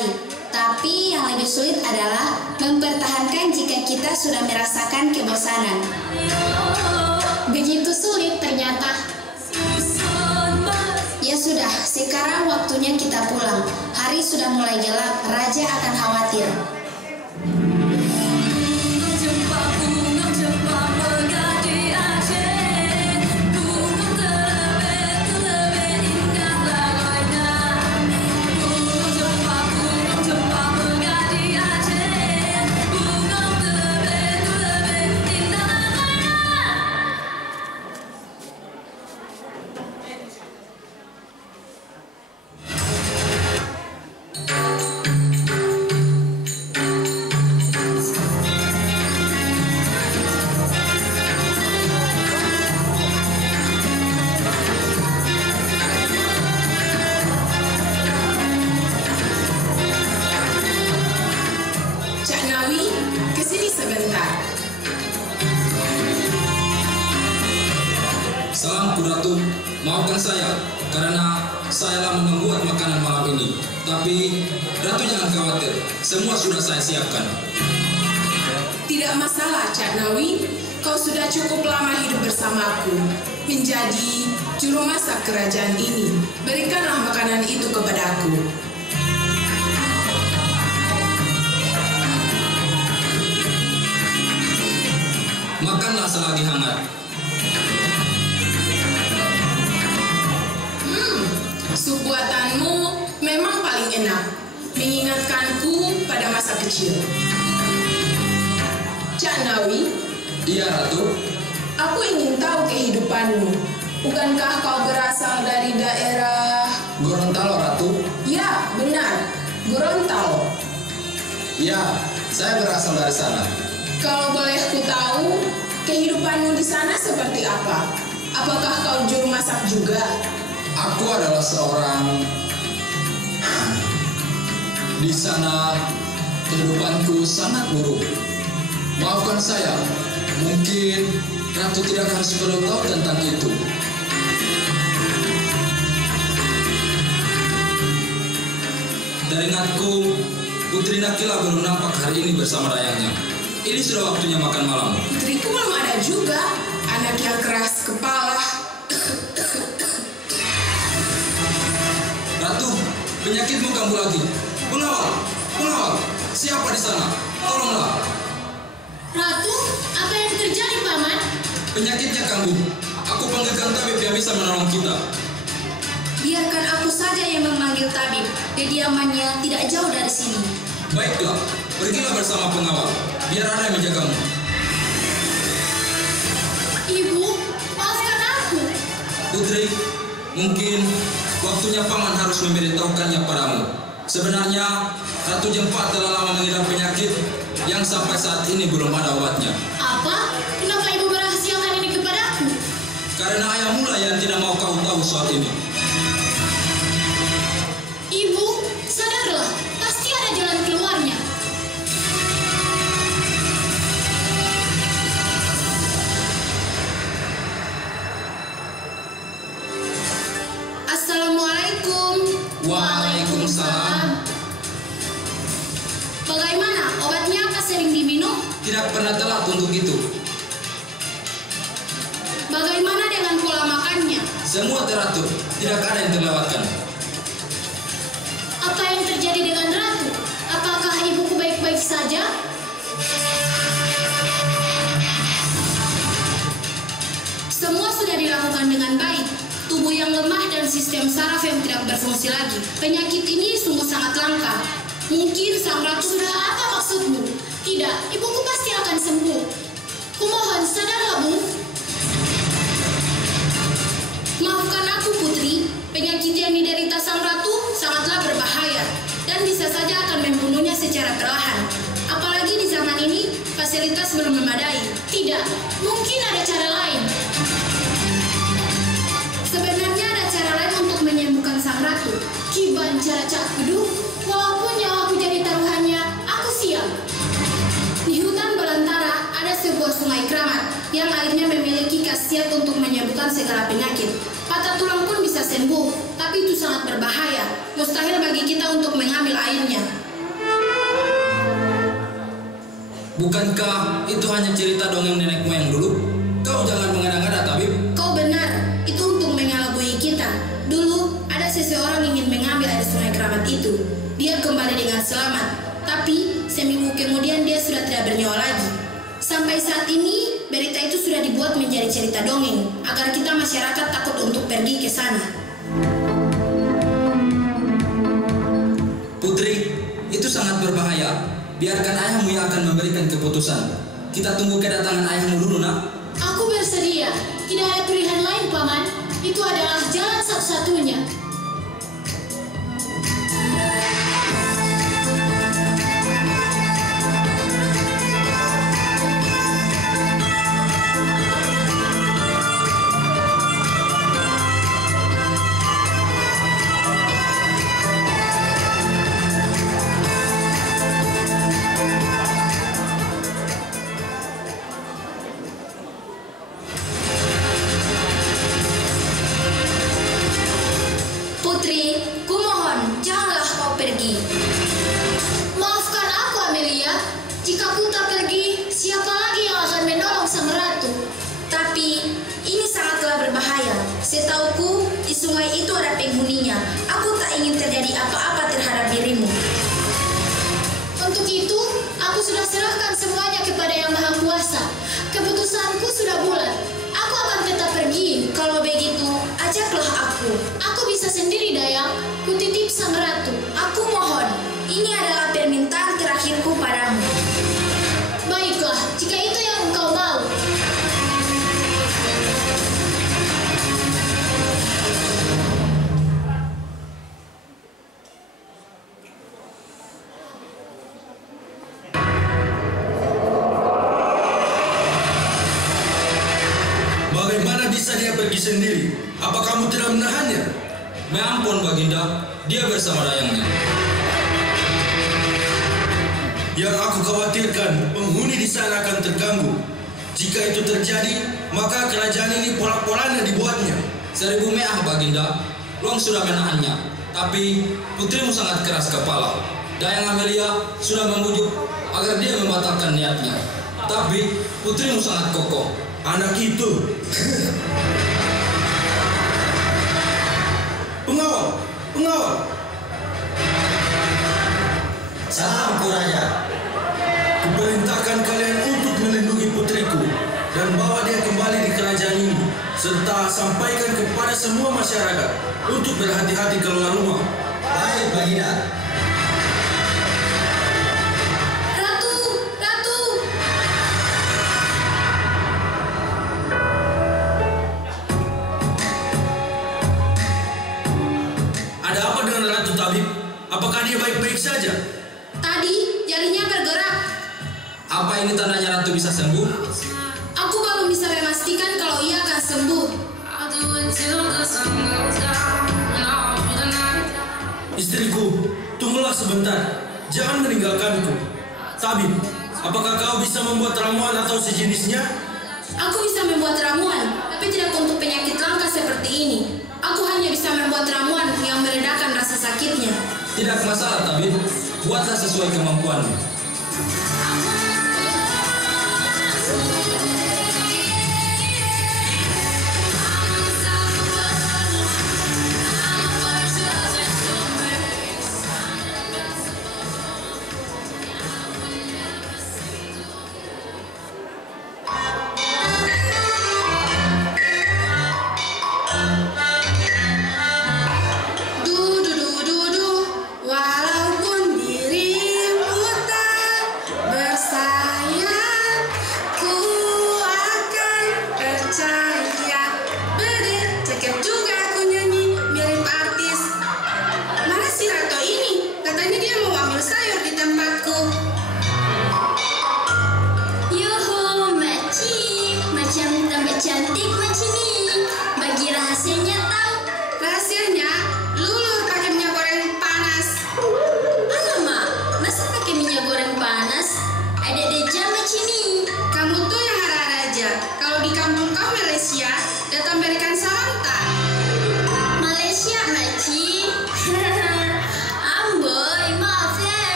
baik. Tapi yang lebih sulit adalah mempertahankan jika kita sudah merasakan kebosanan. Begitu sulit ternyata. Ya sudah, sekarang waktunya kita pulang. Hari sudah mulai gelap, Raja akan khawatir. Salam Bu Ratu, maafkan saya karena saya lah membuat makanan malam ini. Tapi Ratu jangan khawatir, semua sudah saya siapkan. Tidak masalah, Cak Nawi. Kau sudah cukup lama hidup bersamaku, menjadi juru masak kerajaan ini. Berikanlah makanan itu kepadaku. Makanlah selagi hangat. Sup buatanmu memang paling enak, mengingatkanku pada masa kecil. Cak Nawi? Iya, Ratu. Aku ingin tahu kehidupanmu. Bukankah kau berasal dari daerah Gorontalo, Ratu? Ya, benar. Gorontalo. Ya, saya berasal dari sana. Kalau boleh ku tahu, kehidupanmu di sana seperti apa? Apakah kau juru masak juga? Aku adalah seorang... Di sana, kehidupanku sangat buruk. Maafkan saya, mungkin Ratu tidak harus perlu tahu tentang itu. Dari ingatku, Putri Nakila belum nampak hari ini bersama Dayangnya. Ini sudah waktunya makan malam. Putriku belum ada juga, anak yang keras kepala. Ratu, penyakitmu kambuh lagi. Pengawal, pengawal, siapa di sana? Tolonglah. Ratu, apa yang terjadi, Paman? Penyakitnya kambuh. Aku panggilkan tabib yang bisa menolong kita. Biarkan aku saja yang memanggil tabib. Kediamannya tidak jauh dari sini. Baiklah, pergilah bersama pengawal. Biar ada yang menjagamu. Ibu, maafkan aku. Putri, mungkin waktunya Paman harus memberitahukannya padamu. Sebenarnya, Ratu Jempa telah lama mengidap penyakit yang sampai saat ini belum ada obatnya. Apa? Kenapa ibu merahasiakan ini kepadaku? Karena ayah mula yang tidak mau kau tahu soal ini. Ibu, sadarlah. Pasti ada jalan keluarnya. Assalamualaikum. Waalaikumsalam. Bagaimana? Obatnya apa sering diminum? Tidak pernah telat untuk itu. Bagaimana dengan pola makannya? Semua teratur, tidak ada yang terlewatkan. Apa yang terjadi dengan Ratu? Apakah ibuku baik-baik saja? Semua sudah dilakukan dengan baik. Tubuh yang lemah dan sistem saraf yang tidak berfungsi lagi. Penyakit ini sungguh sangat langka. Mungkin sang ratu... Sudah apa maksudmu? Tidak, ibuku pasti akan sembuh. Kumohon, sadarlah, Bu. Maafkan aku, Putri. Penyakit yang diderita sang ratu sangatlah berbahaya dan bisa saja akan membunuhnya secara perlahan. Apalagi di zaman ini, fasilitas belum memadai. Tidak, mungkin ada cara lain. Sebenarnya ada cara lain untuk menyembuhkan sang ratu. Kiban cara Cak Gedung, walaupun nyawaku jadi taruhannya, aku siap. Di hutan belantara ada sebuah sungai keramat yang airnya memiliki khasiat untuk menyembuhkan segala penyakit. Patah tulang pun bisa sembuh, tapi itu sangat berbahaya. Mustahil bagi kita untuk mengambil airnya. Bukankah itu hanya cerita dongeng nenek moyang dulu? Kau jangan mengada-ngada, Tabib. Kau benar, itu untuk mengelabui kita. Dulu ada seseorang ingin mengambil air sungai Keramat itu. Dia kembali dengan selamat, tapi seminggu kemudian dia sudah tidak bernyawa lagi. Sampai saat ini, berita itu sudah dibuat menjadi cerita dongeng agar kita masyarakat takut untuk pergi ke sana. Putri, itu sangat berbahaya. Biarkan ayahmu yang akan memberikan keputusan. Kita tunggu kedatangan ayahmu dulu, nak. Aku bersedia. Tidak ada pilihan lain, Paman. Itu adalah jalan satu-satunya. Putri, kumohon, janganlah kau pergi. Maafkan aku, Amelia. Jika ku tak pergi, siapa lagi yang akan menolong sang ratu? Tapi ini sangatlah berbahaya. Setauku, di sungai itu ada penghuninya. Aku tak ingin terjadi apa-apa terhadap dirimu. Untuk itu, aku sudah serahkan semuanya kepada Yang Maha Kuasa. Keputusanku sudah bulat. Aku akan tetap pergi. Kalau begitu, ajaklah aku. Aku bisa sendiri, Dayang. Kutitip sang ratu. Aku mohon, ini adalah permintaan terakhirku padamu. Baiklah, jika itu yang engkau mau. Bagaimana bisa dia pergi sendiri? Apa kamu tidak menahannya? Ampun, Baginda. Dia bersama dayangnya. Yang aku khawatirkan, penghuni di sana akan terganggu. Jika itu terjadi, maka kerajaan ini pola-polanya dibuatnya. 1000 meah, Baginda. Long sudah menahannya. Tapi putrimu sangat keras kepala. Dayang Amelia sudah membujuk agar dia membatalkan niatnya. Tapi putrimu sangat kokoh. Anak itu. Pengawal. Salam, Raja. Kuperintahkan kalian untuk melindungi putriku dan bawa dia kembali di kerajaan ini, serta sampaikan kepada semua masyarakat untuk berhati-hati keluar rumah. Baik, Baginda. Ratu! Ada apa dengan Ratu Tabib? Apakah dia baik-baik saja? Tadi jarinya bergerak. Apa ini tandanya Ratu bisa sembuh? Aku baru bisa memastikan kalau ia akan sembuh. Istriku, tunggulah sebentar. Jangan meninggalkanku. Tabib, apakah kau bisa membuat ramuan atau sejenisnya? Aku bisa membuat ramuan, tapi tidak untuk penyakit langka seperti ini. Aku hanya bisa membuat ramuan yang meredakan rasa sakitnya. Tidak masalah, Tabib. Buatlah sesuai kemampuanmu. Walaupun dirimu tak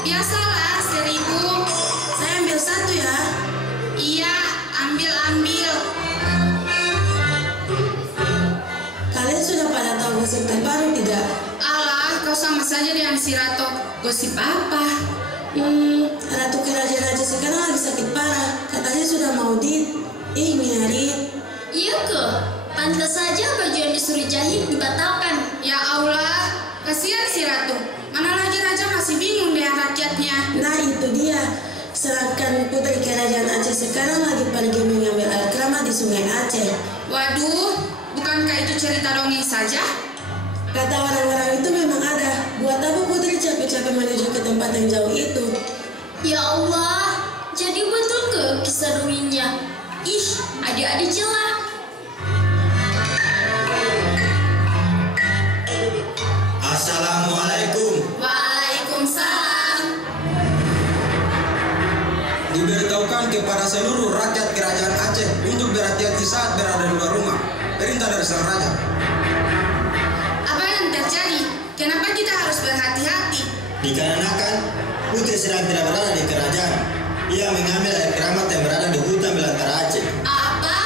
Biasalah 1.000. Saya ambil 1 ya. Iya, ambil. Kalian sudah pada tahu gosip terbaru tidak? Alah, kau sama saja dengan si Rato. Gosip apa? Ratu kerajaan Aceh sekarang lagi sakit parah. Katanya sudah mau nyari. Iya ke? Pantas saja baju yang disuruh jahit dibatalkan. Ya Allah, kasihan si Ratu. Mana lagi raja masih bingung dengan rakyatnya. Nah itu dia. Sedangkan putri kerajaan Aceh sekarang lagi pergi mengambil air keramat di sungai Aceh. Waduh, bukankah itu cerita dongeng saja? Kata orang-orang itu memang ada. Buat apa putri capek-capek menuju ke tempat yang jauh itu? Ya Allah, jadi betul ke kisah dongengnya? Ih, adik-adik celah. Assalamualaikum. Waalaikumsalam. Diberitahukan kepada seluruh rakyat kerajaan Aceh untuk berhati-hati saat berada di luar rumah. Perintah dari sang raja. Apa yang terjadi? Kenapa kita harus berhati-hati? Dikarenakan putri sedang tidak berada di kerajaan. Ia mengambil air keramat yang berada di hutan belantara Aceh. Apa?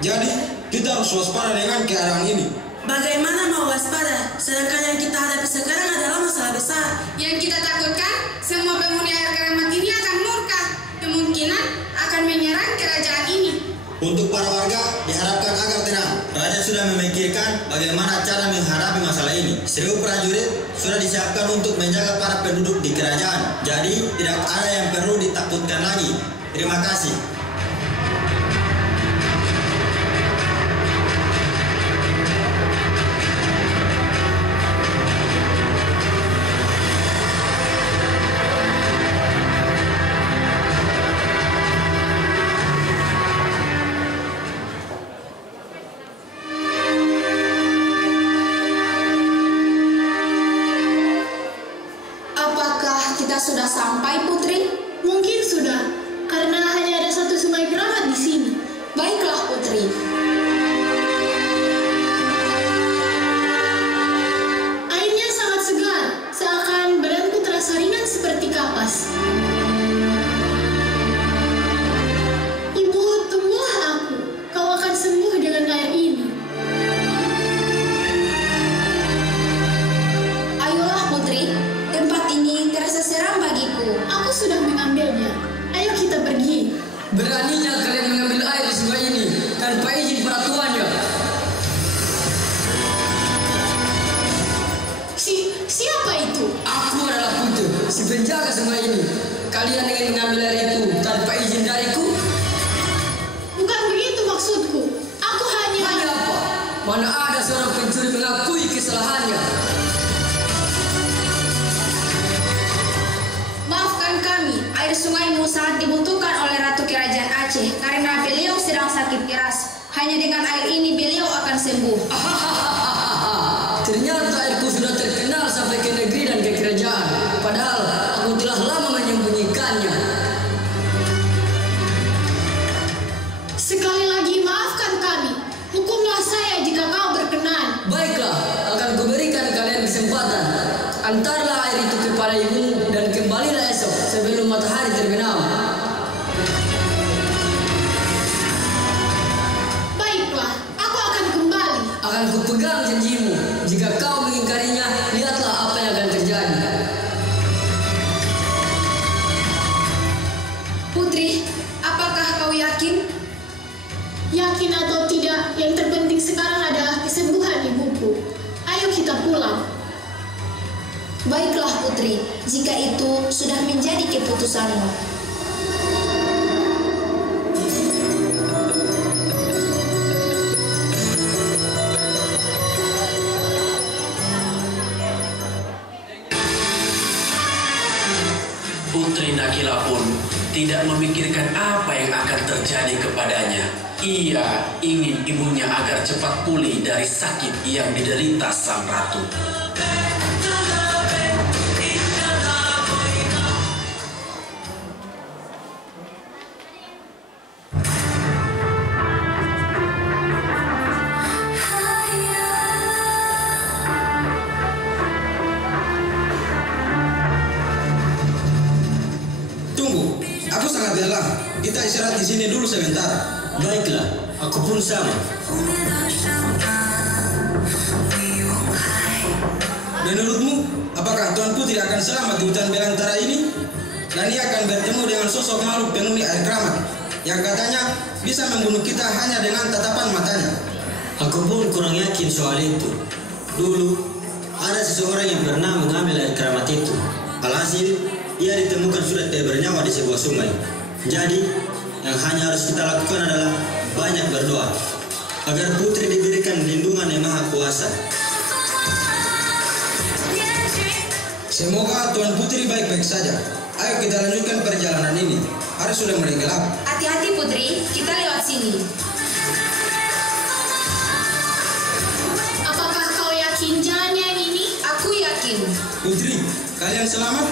Jadi, kita harus waspada dengan keadaan ini. Bagaimana mau waspada? Sedangkan yang kita hadapi sekarang adalah masalah besar. Yang kita takutkan, semua penghuni air keramat ini akan murka. Kemungkinan akan menyerang kerajaan ini. Untuk para warga diharapkan agar tenang. Raja sudah memikirkan bagaimana cara menghadapi masalah ini. 1.000 prajurit sudah disiapkan untuk menjaga para penduduk di kerajaan. Jadi tidak ada yang perlu ditakutkan lagi. Terima kasih. Apakah kita sudah sampai, Putri? Mungkin sudah, karena hanya ada 1 sungai keramat di sini. Baiklah, Putri. Airnya sangat segar, seakan badanku terasa ringan seperti kapas. Ibu, tunggulah aku. Kau akan sembuh dengan air ini. Ayolah, Putri. Tempat ini terasa seram bagiku. Aku sudah mengambilnya. Ayo kita pergi. Beraninya kalian mengambil air di sungai ini tanpa izin para tuannya. Siapa itu? Aku adalah Putu, si penjaga sungai ini. Kalian ingin mengambil air itu tanpa izin dariku? Bukan begitu maksudku. Aku hanya... Hanya apa? Mana ada seorang pencuri mengakui kesalahannya? Maafkan kami, air sungaimu sangat dibutuhkan oleh Ratu Kerajaan Aceh karena beliau sedang sakit keras. Hanya dengan air ini beliau akan sembuh. Ternyata airku sudah terkenal sampai ke negeri dan ke kerajaan. Padahal aku telah lama menyembunyikannya. Sekali lagi maafkan kami. Hukumlah saya jika kau berkenan. Baiklah, akan kuberikan kalian kesempatan. Antarlah air itu kepada ibu dan kembalilah esok sebelum matahari terbenam. Baiklah, aku akan kembali. Akan kupegang janjimu. Jika kau mengingkarinya, lihatlah apa yang akan terjadi. Putri, apakah kau yakin? Yakin atau tidak, yang terpenting sekarang adalah kesembuhan ibuku. Ayo kita pulang. Baiklah, Putri, jika itu sudah menjadi keputusanmu. Putri Nakila pun tidak memikirkan apa yang akan terjadi kepadanya. Ia ingin ibunya agar cepat pulih dari sakit yang diderita sang ratu. Tunggu, aku sangat lelah. Kita istirahat di sini dulu sebentar. Baiklah, aku pun sama. Menurutmu, apakah Tuan Putri akan selamat di hutan belantara ini? Dan ia akan bertemu dengan sosok makhluk penghuni air keramat yang katanya bisa membunuh kita hanya dengan tatapan matanya. Aku pun kurang yakin soal itu. Dulu, ada seseorang yang pernah mengambil air keramat itu. Alhasil, ia ditemukan sudah tidak bernyawa di sebuah sungai. Jadi, yang hanya harus kita lakukan adalah banyak berdoa agar putri diberikan lindungan yang maha kuasa. Semoga Tuan Putri baik-baik saja. Ayo kita lanjutkan perjalanan ini. Hari sudah mulai gelap. Hati-hati Putri, kita lewat sini. Apakah kau yakin jalan yang ini? Aku yakin. Putri, kalian selamat?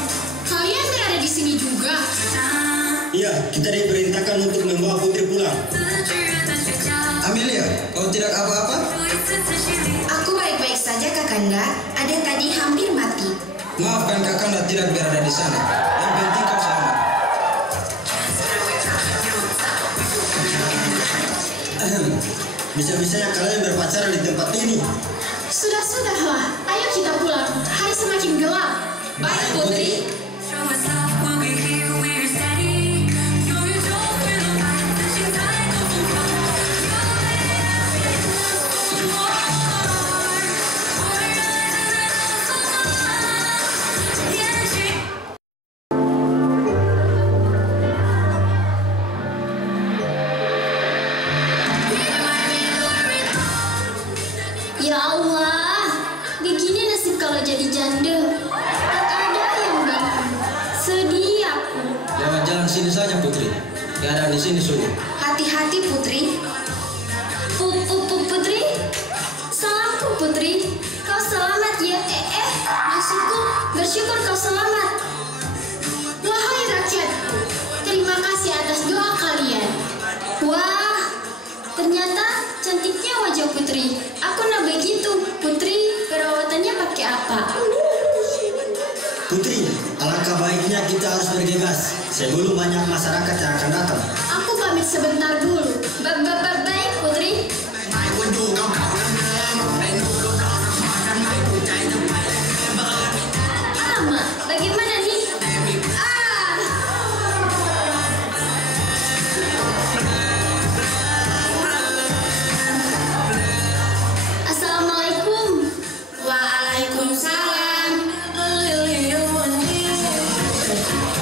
Kalian berada di sini juga? Iya, kita diperintahkan untuk membawa putri pulang. Amelia, kau tidak apa-apa? Aku baik-baik saja Kakanda. Ada tadi hampir mati. Maafkan Kakanda tidak berada di sana. Yang penting kau selamat. Bisa-bisanya kalian berpacaran di tempat ini. Sudahlah, ayo kita pulang. Hari semakin gelap. Baik Putri. Ya Allah, begini nasib kalau jadi janda. Tak ada yang bantu. Sedih aku. Lewat jalan sini saja Putri. Keadaan di sini sulit. Hati-hati Putri. Putri? Salamku Putri. Kau selamat ya? Maksudku bersyukur kau selamat. Wahai rakyatku, terima kasih atas doa kalian. Wah, ternyata cantiknya wajah Putri. Aku nak begitu. Putri, perawatannya pakai apa? Putri, alangkah baiknya kita harus bergegas sebelum banyak masyarakat yang akan datang. Aku pamit sebentar dulu. Baik Putri. Alamak, bagaimana nih? Assalamualaikum. Waalaikumsalam.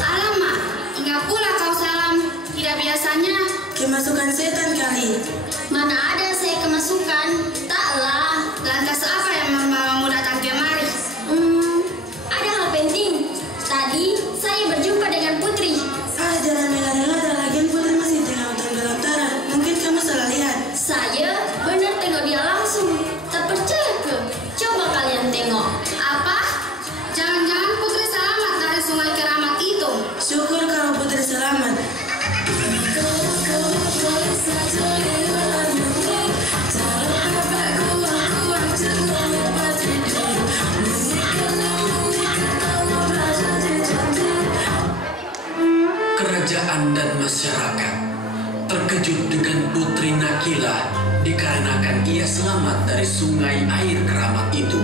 Alamak, ingat pula kau salam. Tidak biasanya. Kemasukan setan kali. Mana ada saya kemasukan? Taklah. Lantas apa yang membawamu datang kemari? Ada hal penting. Tadi saya berjumpa dengan Putri. Jangan mengadah-ngadah, lagian Putri masih tengah hutan belantara. Mungkin kamu salah lihat. Saya benar tengok dia langsung. Tak percaya ke? Coba kalian tengok. Apa? Jangan-jangan Putri selamat dari sungai keramat itu. Syukur kalau Putri selamat. Kerajaan dan masyarakat terkejut dengan Putri Nakila dikarenakan ia selamat dari sungai air keramat itu.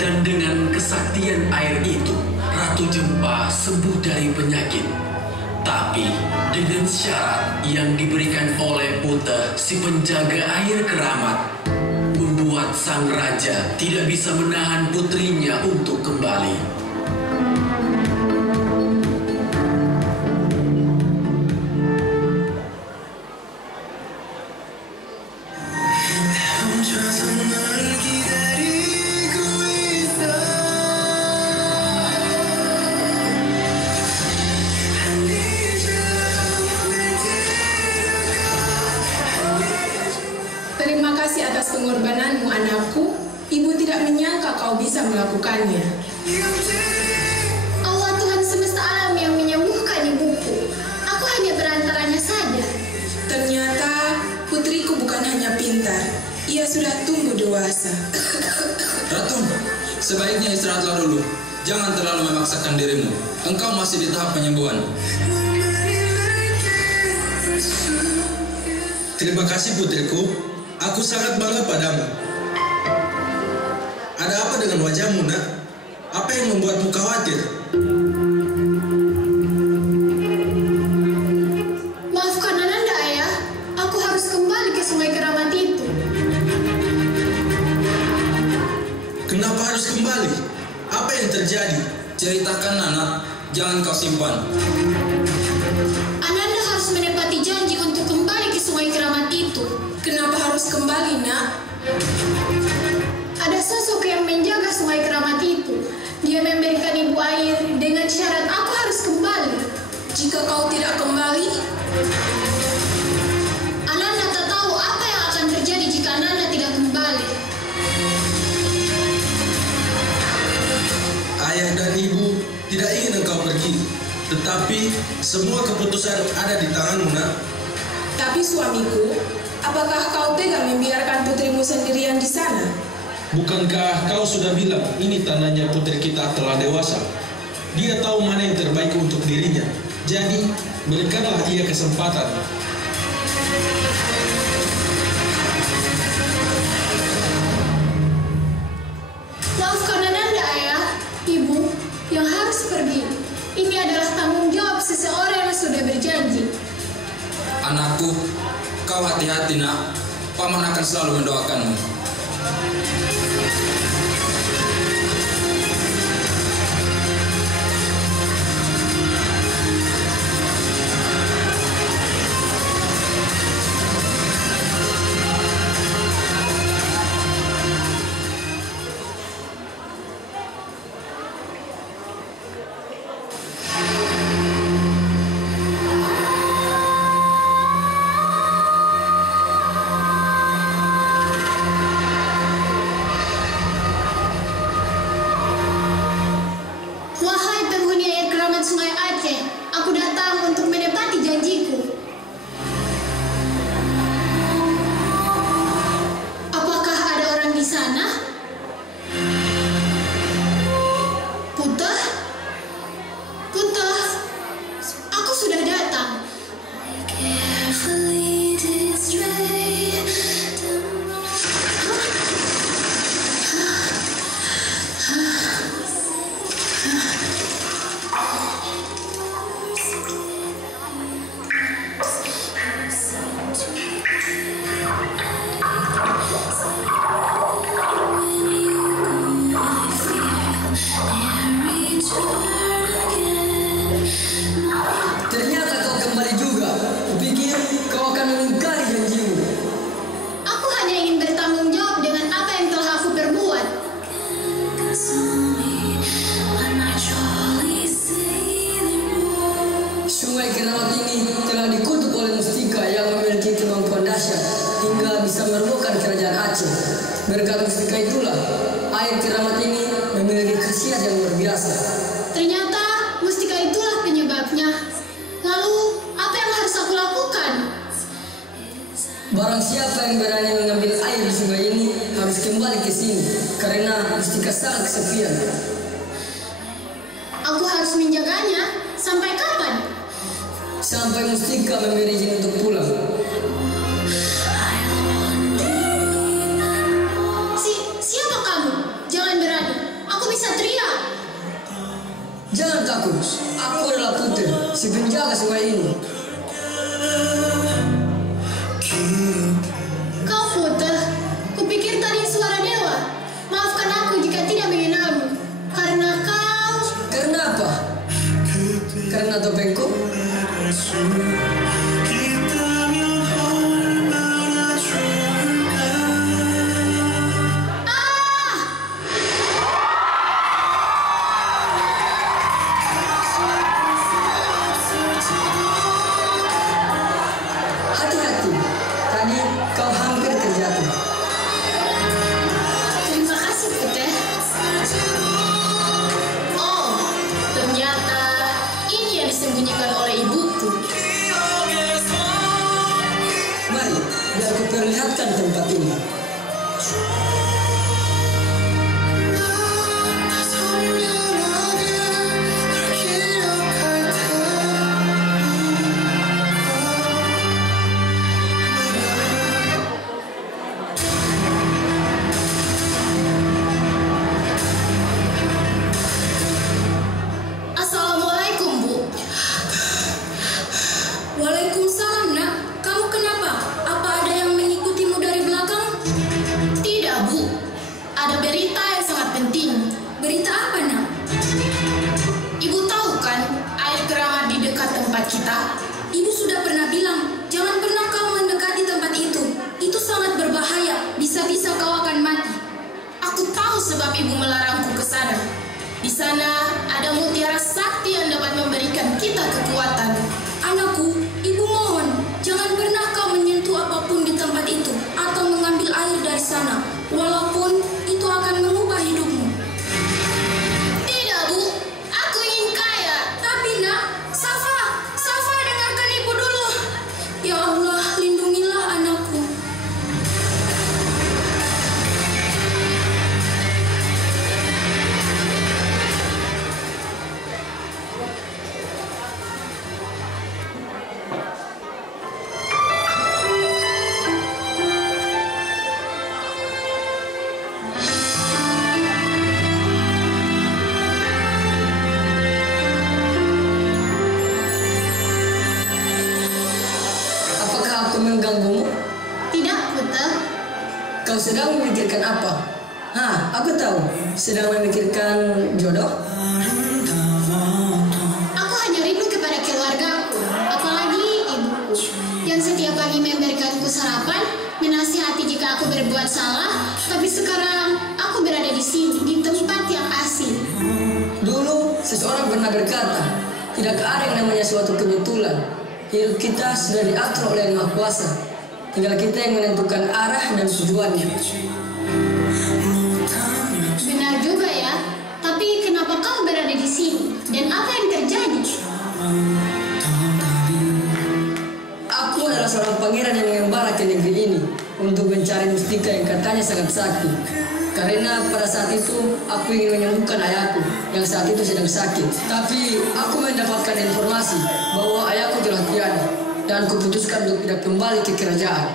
Dan dengan kesaktian air itu, Ratu Jempa sembuh dari penyakit. Tapi dengan syarat yang diberikan oleh Putih si penjaga air keramat, membuat sang raja tidak bisa menahan putrinya untuk kembali. Terima kasih atas pengorbananmu, anakku. Ibu tidak menyangka kau bisa melakukannya. Allah Tuhan semesta alam yang menyembuhkan ibuku. Aku hanya berantaranya saja. Ternyata putriku bukan hanya pintar, ia sudah tumbuh dewasa. Ratu, sebaiknya istirahatlah dulu. Jangan terlalu memaksakan dirimu. Engkau masih di tahap penyembuhan. Terima kasih putriku, aku sangat bangga padamu. Ada apa dengan wajahmu, nak? Apa yang membuatmu khawatir? Maafkan Ananda, Ayah. Aku harus kembali ke Sungai Keramat itu. Kenapa harus kembali? Apa yang terjadi? Ceritakan, anak. Jangan kau simpan. Ananda harus menepati janji untuk kembali ke Sungai Keramat itu. Kenapa harus kembali, nak? Ada sosok yang menjaga Sungai Keramat itu. Dia memberikan ibu air dengan syarat aku harus kembali. Jika kau tidak kembali, Ananda tak tahu apa yang akan terjadi jika Ananda tidak kembali. Ayah dan ibu tidak ingin engkau pergi, tetapi semua keputusan ada di tanganmu, nak. tapi suamiku, apakah kau tega membiarkan putrimu sendirian di sana? Bukankah kau sudah bilang ini tandanya putri kita telah dewasa? Dia tahu mana yang terbaik untuk dirinya. Jadi, berikanlah ia kesempatan. Maafkan Ananda, Ayah. Ibu yang harus pergi. Ini adalah tanggung jawab seseorang yang sudah berjanji. Anakku, kau hati-hati, nak. Paman akan selalu mendoakanmu. Wahai penghuni air keramat Sungai Aceh, aku datang untuk menepati janjiku. Apakah ada orang di sana? Putra? Putra, aku sudah datang. Ternyata kau kembali juga. Kupikir kau akan mengingkari janjimu. Aku hanya ingin bertanggung jawab dengan apa yang telah aku perbuat. Sungai Keramat ini telah dikutuk oleh Mustika yang memiliki kemampuan dahsyat hingga bisa merobohkan kerajaan Aceh. Berkat Mustika itulah air Keramat ini memiliki khasiat yang luar biasa. Ternyata mustika itulah penyebabnya. Lalu, apa yang harus aku lakukan? Barang siapa yang berani mengambil air di sungai ini harus kembali ke sini karena Mustika sangat kesepian. Aku harus menjaganya. Sampai kapan? Sampai Mustika memberi izin untuk pulang. Siapa kamu? Jangan berani. Aku bisa teriak. Jangan takut, aku adalah Putri, si penjaga sungai ini. Kau Putra, kupikir tadi suara dewa. Maafkan aku jika tidak mengenalmu. Karena kau... Karena apa? Karena topengku? Hati-hati, tadi kau hampir terjatuh. Terima kasih, Putra. Oh, ternyata ini yang disembunyikan oleh ibuku. Mari, biar aku perlihatkan tempat ini. Ibu sudah pernah bilang, jangan pernah kau mendekati tempat itu. Itu sangat berbahaya, bisa-bisa kau akan mati. Aku tahu sebab ibu melarangku ke sana. Di sana ada mutiara sakti yang dapat memberikan kita kekuatan. Anakku, ibu mohon, jangan pernah kau menyentuh apapun di tempat itu atau mengambil air dari sana, walaupun itu akan mengubah hidupmu. Tidak, Bu. Aku ingin kaya. Tapi, Nak, Safa, dengarkan ibu dulu. Ya Allah, lindungilah anakku. Mengganggumu? Tidak, Puter. Kau sedang memikirkan apa? Aku tahu. Sedang memikirkan jodoh? Aku hanya rindu kepada keluargaku, apalagi ibuku, yang setiap pagi memberikanku sarapan, menasihati jika aku berbuat salah, tapi sekarang aku berada di sini, di tempat yang asing. Dulu, seseorang pernah berkata, tidak ada yang namanya suatu kebetulan. Hidup kita sudah diatur oleh Yang Maha Kuasa. Tinggal kita yang menentukan arah dan tujuannya. Benar juga ya. Tapi kenapa kau berada di sini? Dan apa yang terjadi? Aku adalah seorang pangeran yang mengembara ke negeri ini untuk mencari mustika yang katanya sangat sakti. Karena pada saat itu aku ingin menyembuhkan ayahku yang saat itu sedang sakit. Tapi aku mendapatkan informasi bahwa ayahku telah tiada dan kuputuskan untuk tidak kembali ke kerajaan.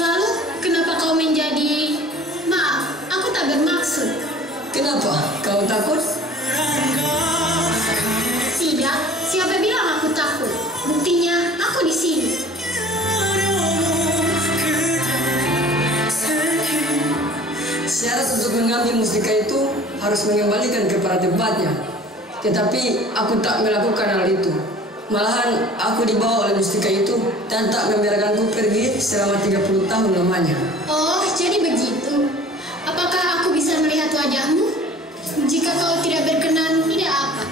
Lalu kenapa kau menjadi... Maaf, aku tak bermaksud. Kenapa? Kau takut? Tidak, siapa bilang aku takut? Buktinya aku di sini. Syarat untuk mengambil mustika itu harus mengembalikan kepada tempatnya. Tetapi aku tak melakukan hal itu. Malahan aku dibawa oleh mustika itu dan tak membiarkanku pergi selama 30 tahun lamanya. Oh, jadi begitu. Apakah aku bisa melihat wajahmu? Jika kau tidak berkenan, tidak apa.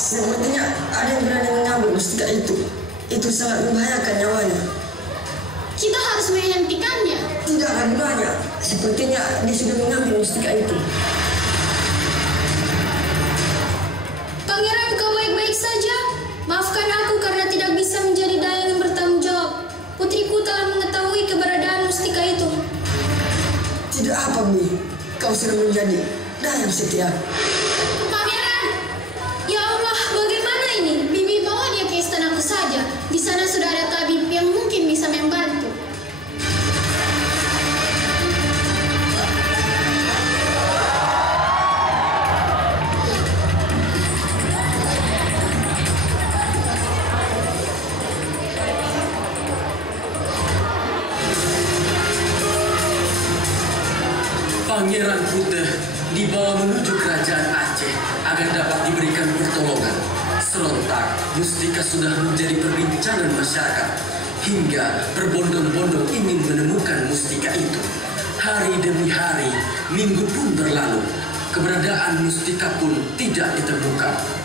Sepertinya ada yang berani mengambil mustika itu. Itu sangat membahayakan nyawanya. Kita harus menghentikannya. Tidak ada gunanya. Sepertinya dia sudah mengambil mustika itu. Pangeran, kau baik-baik saja? Maafkan aku karena tidak bisa menjadi dayang yang bertanggung jawab. Putriku telah mengetahui keberadaan mustika itu. Tidak apa, Mi. Kau sudah menjadi dayang setia. Pangeran! Ya Allah, bagaimana ini? Bibi bawa dia ke istanaku saja. Di sana sudah ada tabib yang mungkin bisa membantu. Pangeran Puter dibawa menuju kerajaan Aceh agar dapat diberikan pertolongan. Serentak, mustika sudah menjadi perbincangan masyarakat hingga berbondong-bondong ingin menemukan mustika itu. Hari demi hari, minggu pun berlalu. Keberadaan mustika pun tidak ditemukan.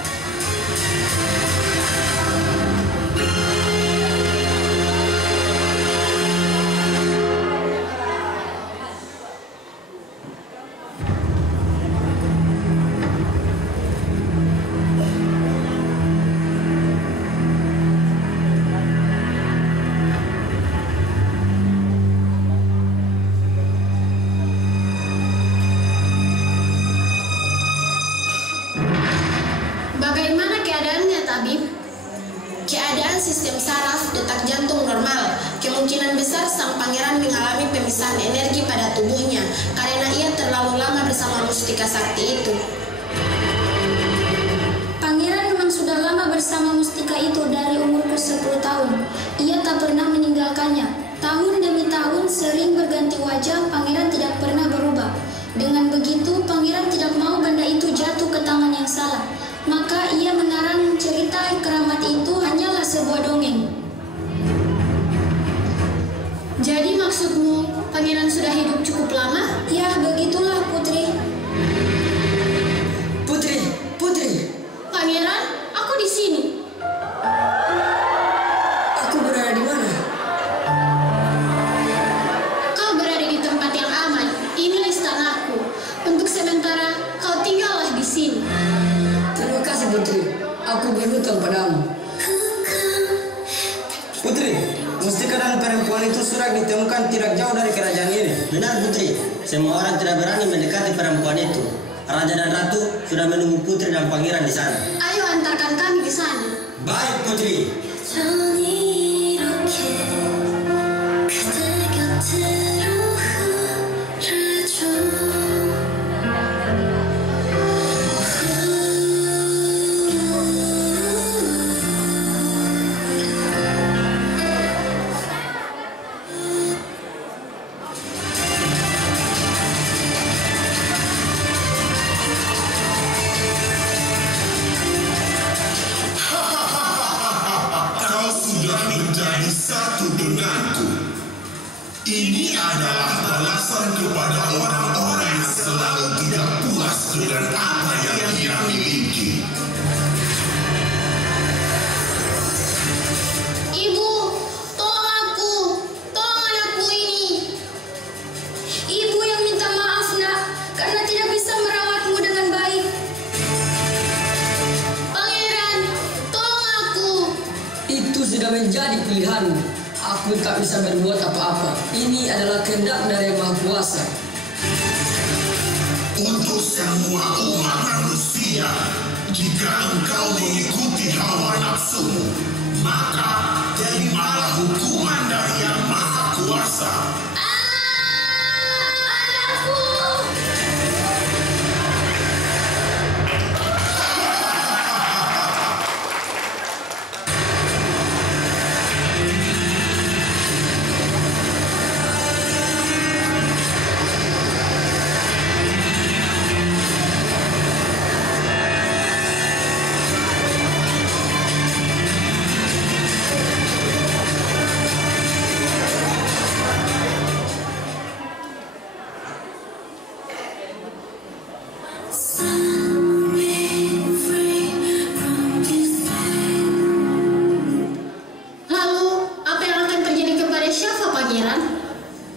Bagaimana keadaannya, tabib? Keadaan sistem saraf detak jantung normal. Kemungkinan besar sang pangeran mengalami pemisahan energi pada tubuhnya karena ia terlalu lama bersama Mustika Sakti itu. Pangeran memang sudah lama bersama Mustika itu dari umurku 10 tahun. Ia tak pernah meninggalkannya. Tahun demi tahun sering berganti wajah, pangeran tidak pernah berubah. Dengan begitu, pangeran tidak mau benda itu jatuh ke tangan yang salah. Maka ia mengarang cerita keramat itu hanyalah sebuah dongeng. Jadi maksudmu, pangeran sudah hidup cukup lama? Ya, begitulah Putri. Putri. Pangeran, aku di sini. Aku berada di mana? Kau berada di tempat yang aman. Ini istanaku. Untuk sementara, kau tinggallah di sini. Terima kasih Putri. Aku berhutang padamu. Putri, mustika dan perempuan itu sudah ditemukan tidak jauh dari kerajaan ini. Benar Putri, semua orang tidak berani mendekati perempuan itu. Raja dan Ratu sudah menunggu Putri dan Pangeran di sana. Ayo antarkan kami ke sana. Baik Putri. Ini adalah balasan kepada orang-orang yang selalu tidak puas dengan apa yang ia miliki. Ibu, tolong aku. Tolong anakku ini. Ibu yang minta maaf, Nak, karena tidak bisa merawatmu dengan baik. Pangeran, tolong aku. Itu sudah menjadi pilihanmu. Aku tak bisa berbuat apa-apa. Ini adalah kehendak dari Yang Maha Kuasa. Untuk semua umat manusia, jika engkau mengikuti hawa nafsumu, maka terimalah hukuman dari Yang Maha Kuasa. Anakku.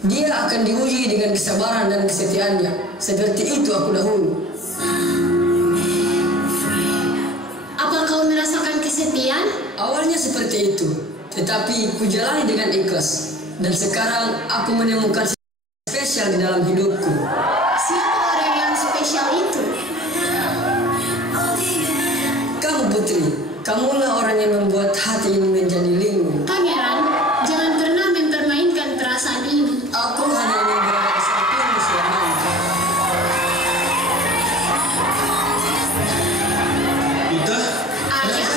Dia akan diuji dengan kesabaran dan kesetiaannya. Seperti itu aku dahulu. Apa kau merasakan kesetiaan? Awalnya seperti itu, tetapi kujalani dengan ikhlas. Dan sekarang aku menemukan spesial di dalam hidupku. Siapa orang yang spesial itu? Kamu Putri, kamulah orang yang membuat hati ini menjadi linglung. Pangeran, jangan pernah mempermainkan perasaan ini. Aku hanya ingin berada di sampingmu selamanya. Uta, Ayah,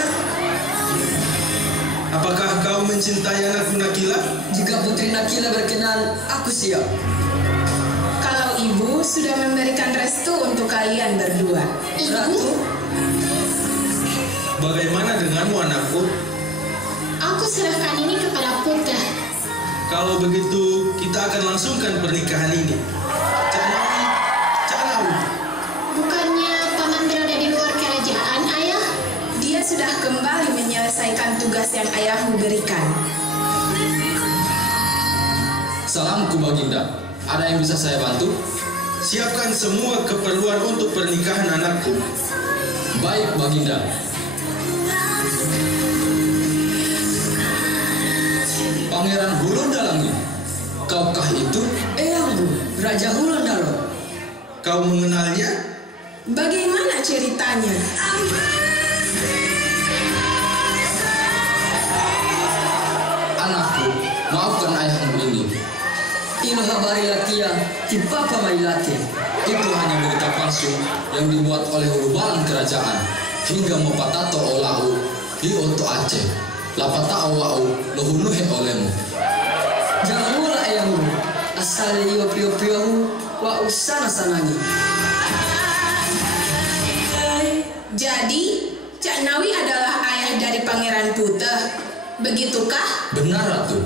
apakah kau mencintai anakku Nakila? Jika Putri Nakila berkenan, aku siap. Kalau ibu sudah memberikan restu untuk kalian berdua. Ratu, bagaimana denganmu anakku? aku serahkan ini kepada Putra. Kalau begitu, kita akan langsungkan pernikahan ini. Cak Nawi. Bukannya paman berada di luar kerajaan, Ayah? Dia sudah kembali menyelesaikan tugas yang ayahmu berikan. Salamku Baginda. Ada yang bisa saya bantu? Siapkan semua keperluan untuk pernikahan anakku. Baik Baginda. Pangeran Hulundalangi, kaukah itu? Eyangku, Raja Hulundalo. Kau mengenalnya? Bagaimana ceritanya? Anakku, maafkan ino habari latia ti papa mailate. Itu hanya berita palsu yang dibuat oleh hulubalan kerajaan hingga mempatato olahu di oto Aceh. Lapata awau lohunuhe olemu. Jangan mula ayahmu, asal iyo pio-piohu wa usana sanani. Jadi, Cak Nawi adalah ayah dari Pangeran Puteh. Begitukah? Benar, Ratu.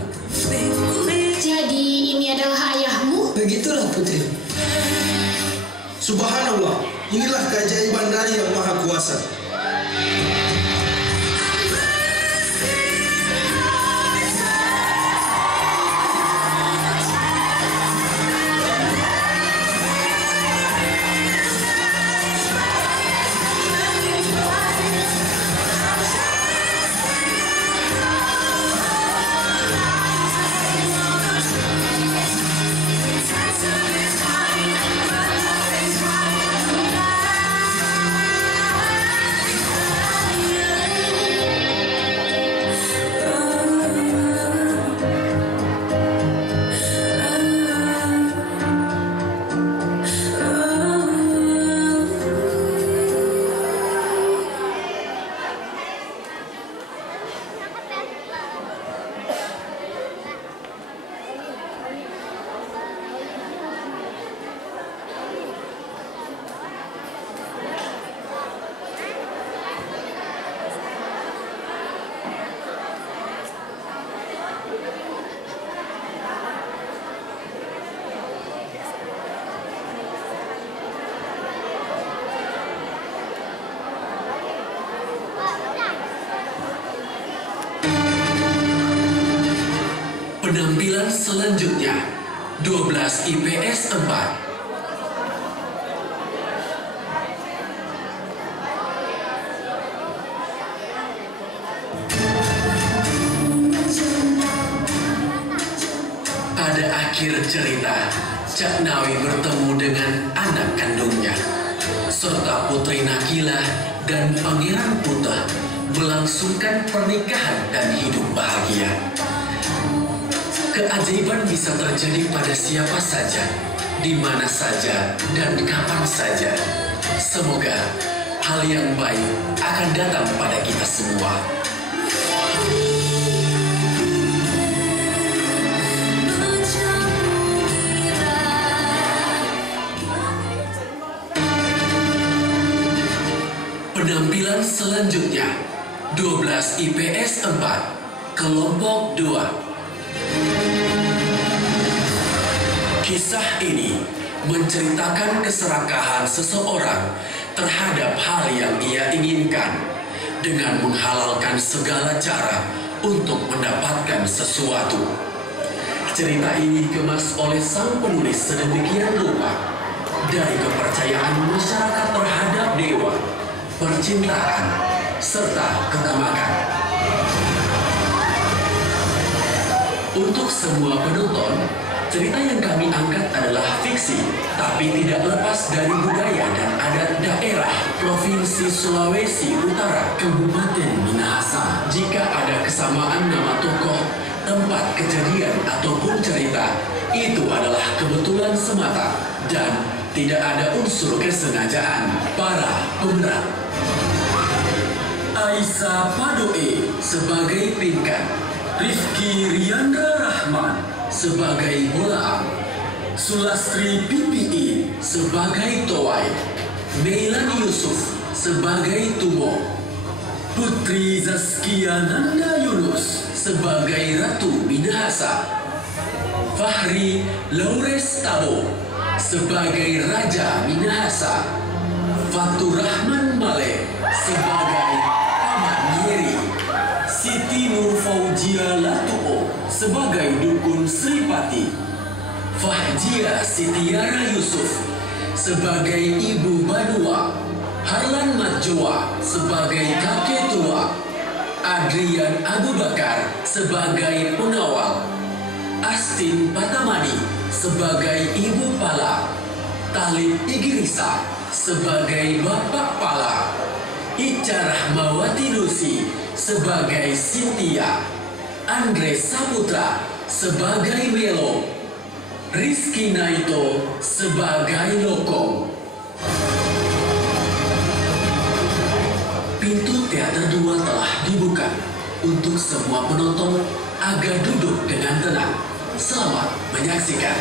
Jadi ini adalah ayahmu? Begitulah putri. Subhanallah, inilah keajaiban dari Yang Maha Kuasa. Penampilan selanjutnya 12 IPS 4. Pada akhir cerita, Cak Nawi bertemu dengan anak kandungnya serta Putri Nakila dan Pangeran Puteh melangsungkan pernikahan dan hidup bahagia. Keajaiban bisa terjadi pada siapa saja, di mana saja, dan kapan saja. Semoga hal yang baik akan datang pada kita semua. Penampilan selanjutnya 12 IPS 4, kelompok 2. Kisah ini menceritakan keserakahan seseorang terhadap hal yang ia inginkan dengan menghalalkan segala cara untuk mendapatkan sesuatu. Cerita ini dikemas oleh sang penulis sedemikian rupa dari kepercayaan masyarakat terhadap dewa, percintaan, serta ketamakan. Untuk semua penonton, cerita yang kami angkat adalah fiksi, tapi tidak lepas dari budaya dan adat daerah Provinsi Sulawesi Utara, Kabupaten Minahasa. Jika ada kesamaan nama tokoh, tempat kejadian, ataupun cerita, itu adalah kebetulan semata dan tidak ada unsur kesengajaan para pemeran. Aisyah Padoe sebagai Pinkan, Rifki Riandra Rahman sebagai Bolaang, Sulastri PPI sebagai Towai, Meilan Yusuf sebagai Tumo, Putri Zaskia Nanda Yunus sebagai Ratu Minahasa, Fahri Laures Tabo sebagai Raja Minahasa, Fatur Rahman Malek sebagai Paman Yeri, Siti Nur Fauzia Latuo sebagai Dukun Sripati, Fahjia Sitiara Yusuf sebagai Ibu Badua, Harlan Matjoa sebagai kakek tua, Adrian Abu Bakar sebagai pengawal, Astin Patamani sebagai Ibu Pala, Talib Igrisa sebagai Bapak Pala, Ica Rahmawati Lusi sebagai Cynthia, Andre Saputra sebagai Melo, Rizky Naito sebagai Lokong. Pintu teater 2 telah dibuka untuk semua penonton agar duduk dengan tenang. Selamat menyaksikan.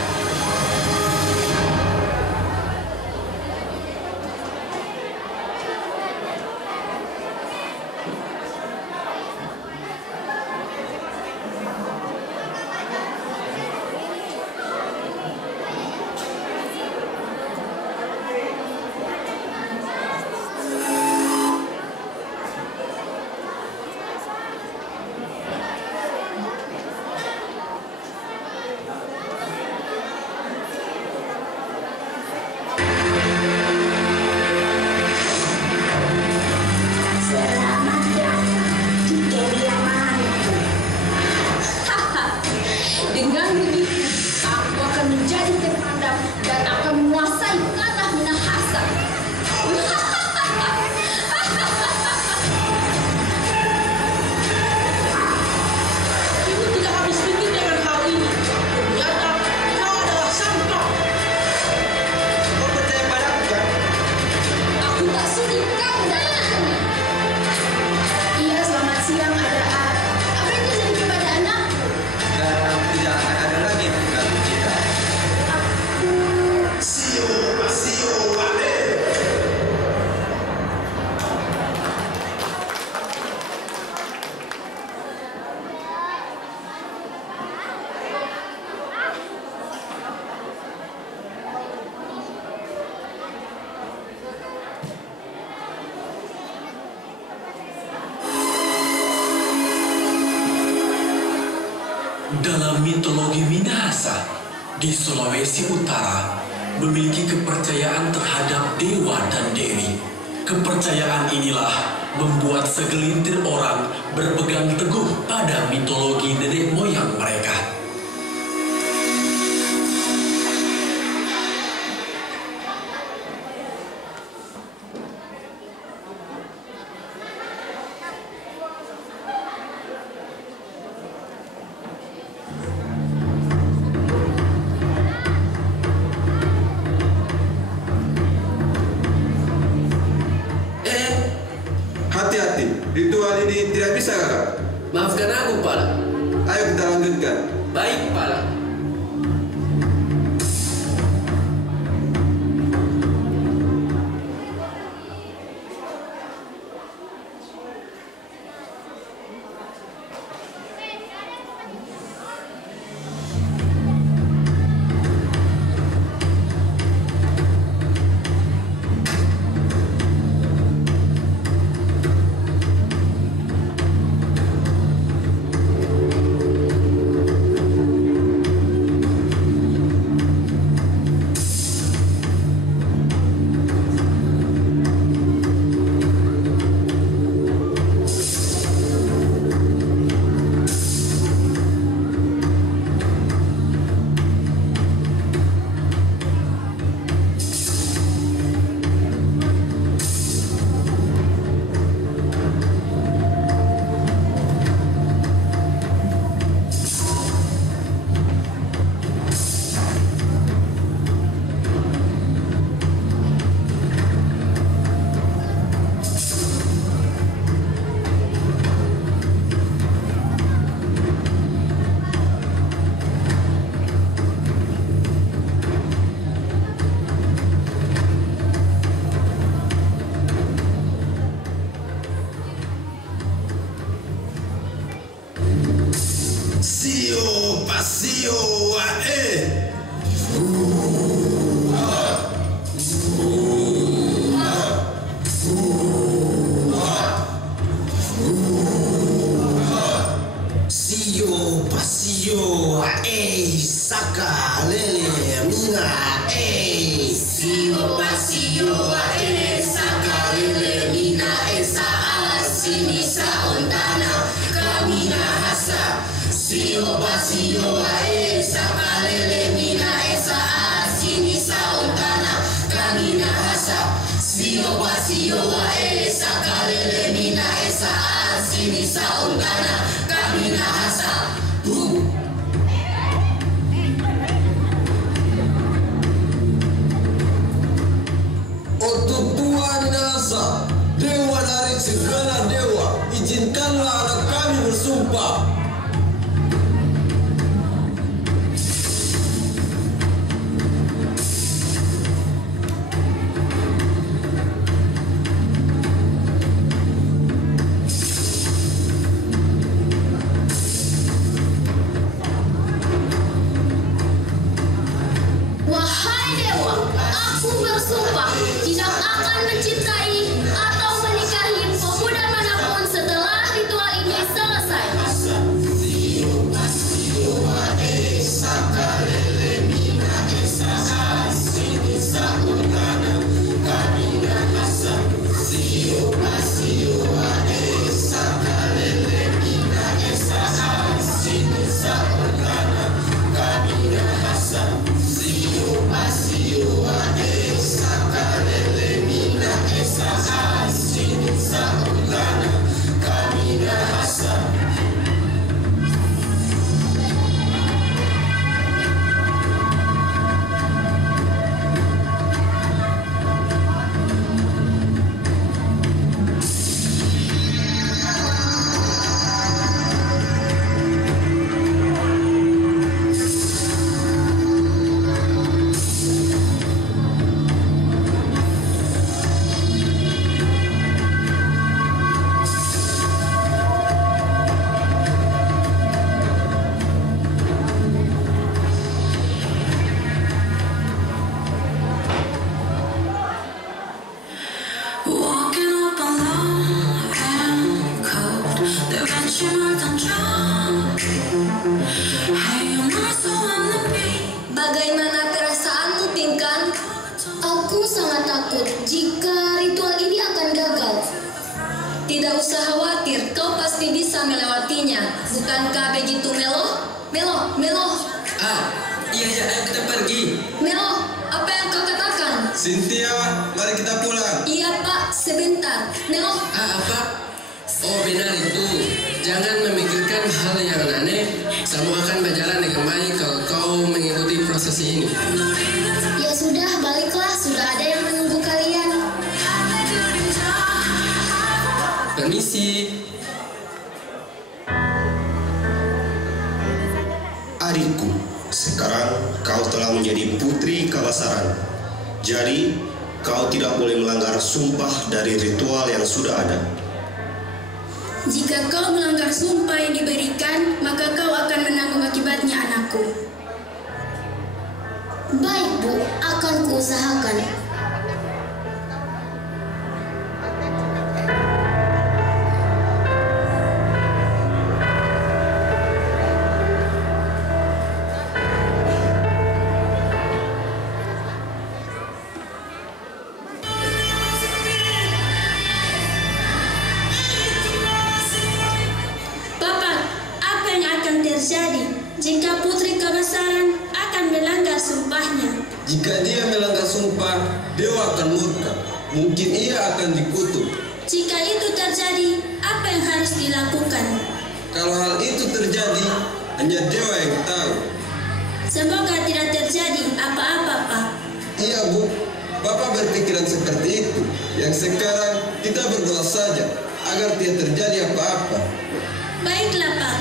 Dalam mitologi Minahasa di Sulawesi Utara memiliki kepercayaan terhadap dewa dan dewi. Kepercayaan inilah membuat segelintir orang berpegang teguh pada mitologi nenek moyang mereka. Hati-hati, ritual ini tidak bisa, kakak. Maafkan aku, Pala. Ayo kita lanjutkan. Baik, Pala. Dasa, dewa dari segala dewa, izinkanlah anak kami bersumpah. Wahai dewa, aku bersumpah tidak akan mencintai atau menikahi pemuda manapun setelah ritual ini selesai. Bagaimana perasaanmu, Pinkan? Aku sangat takut jika ritual ini akan gagal. Tidak usah khawatir, kau pasti bisa melewatinya. Bukankah begitu, Melo? Melo. Iya, ayo kita pergi. Melo, apa yang kau katakan? Cynthia, mari kita pulang. Iya, Pak, sebentar. Melo. Apa? Oh, benar itu. Jangan memikirkan hal yang aneh. Semua akan berjalan dengan baik kalau kau mengikuti proses ini. Ya sudah, baliklah. Sudah ada yang menunggu kalian. Permisi. Adikku, sekarang kau telah menjadi putri Kabasaran. Jadi, kau tidak boleh melanggar sumpah dari ritual yang sudah ada. Jika kau melanggar sumpah yang diberikan, maka kau akan menanggung akibatnya, anakku. Baik, Bu. Akan kuusahakan. Terjadi jika Putri Kabasaran akan melanggar sumpahnya. Jika dia melanggar sumpah, dewa akan murka. Mungkin ia akan dikutuk. Jika itu terjadi, apa yang harus dilakukan? Kalau hal itu terjadi, hanya dewa yang tahu. Semoga tidak terjadi apa-apa, Pak. Iya, Bu. Bapak berpikiran seperti itu. Yang sekarang kita berdoa saja agar tidak terjadi apa-apa. Baiklah, Pak.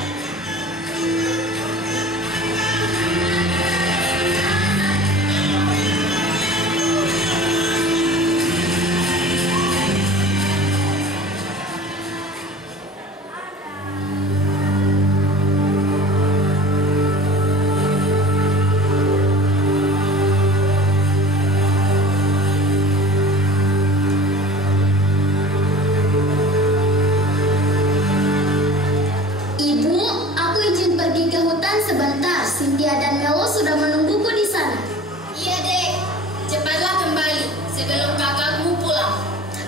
Cynthia dan Melo sudah menungguku di sana. Iya, Dek. Cepatlah kembali sebelum kakakmu pulang.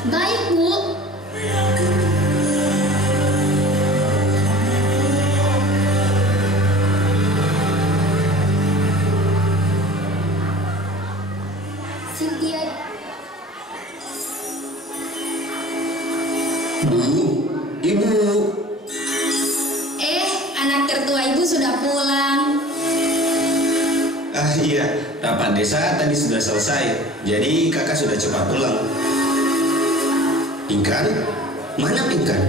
Baik, Bu. Cynthia. Bu, Ibu. Anak tertua Ibu sudah pulang. Iya, rapat desa tadi sudah selesai. Jadi kakak sudah cepat pulang. Pinkan, mana Pinkan?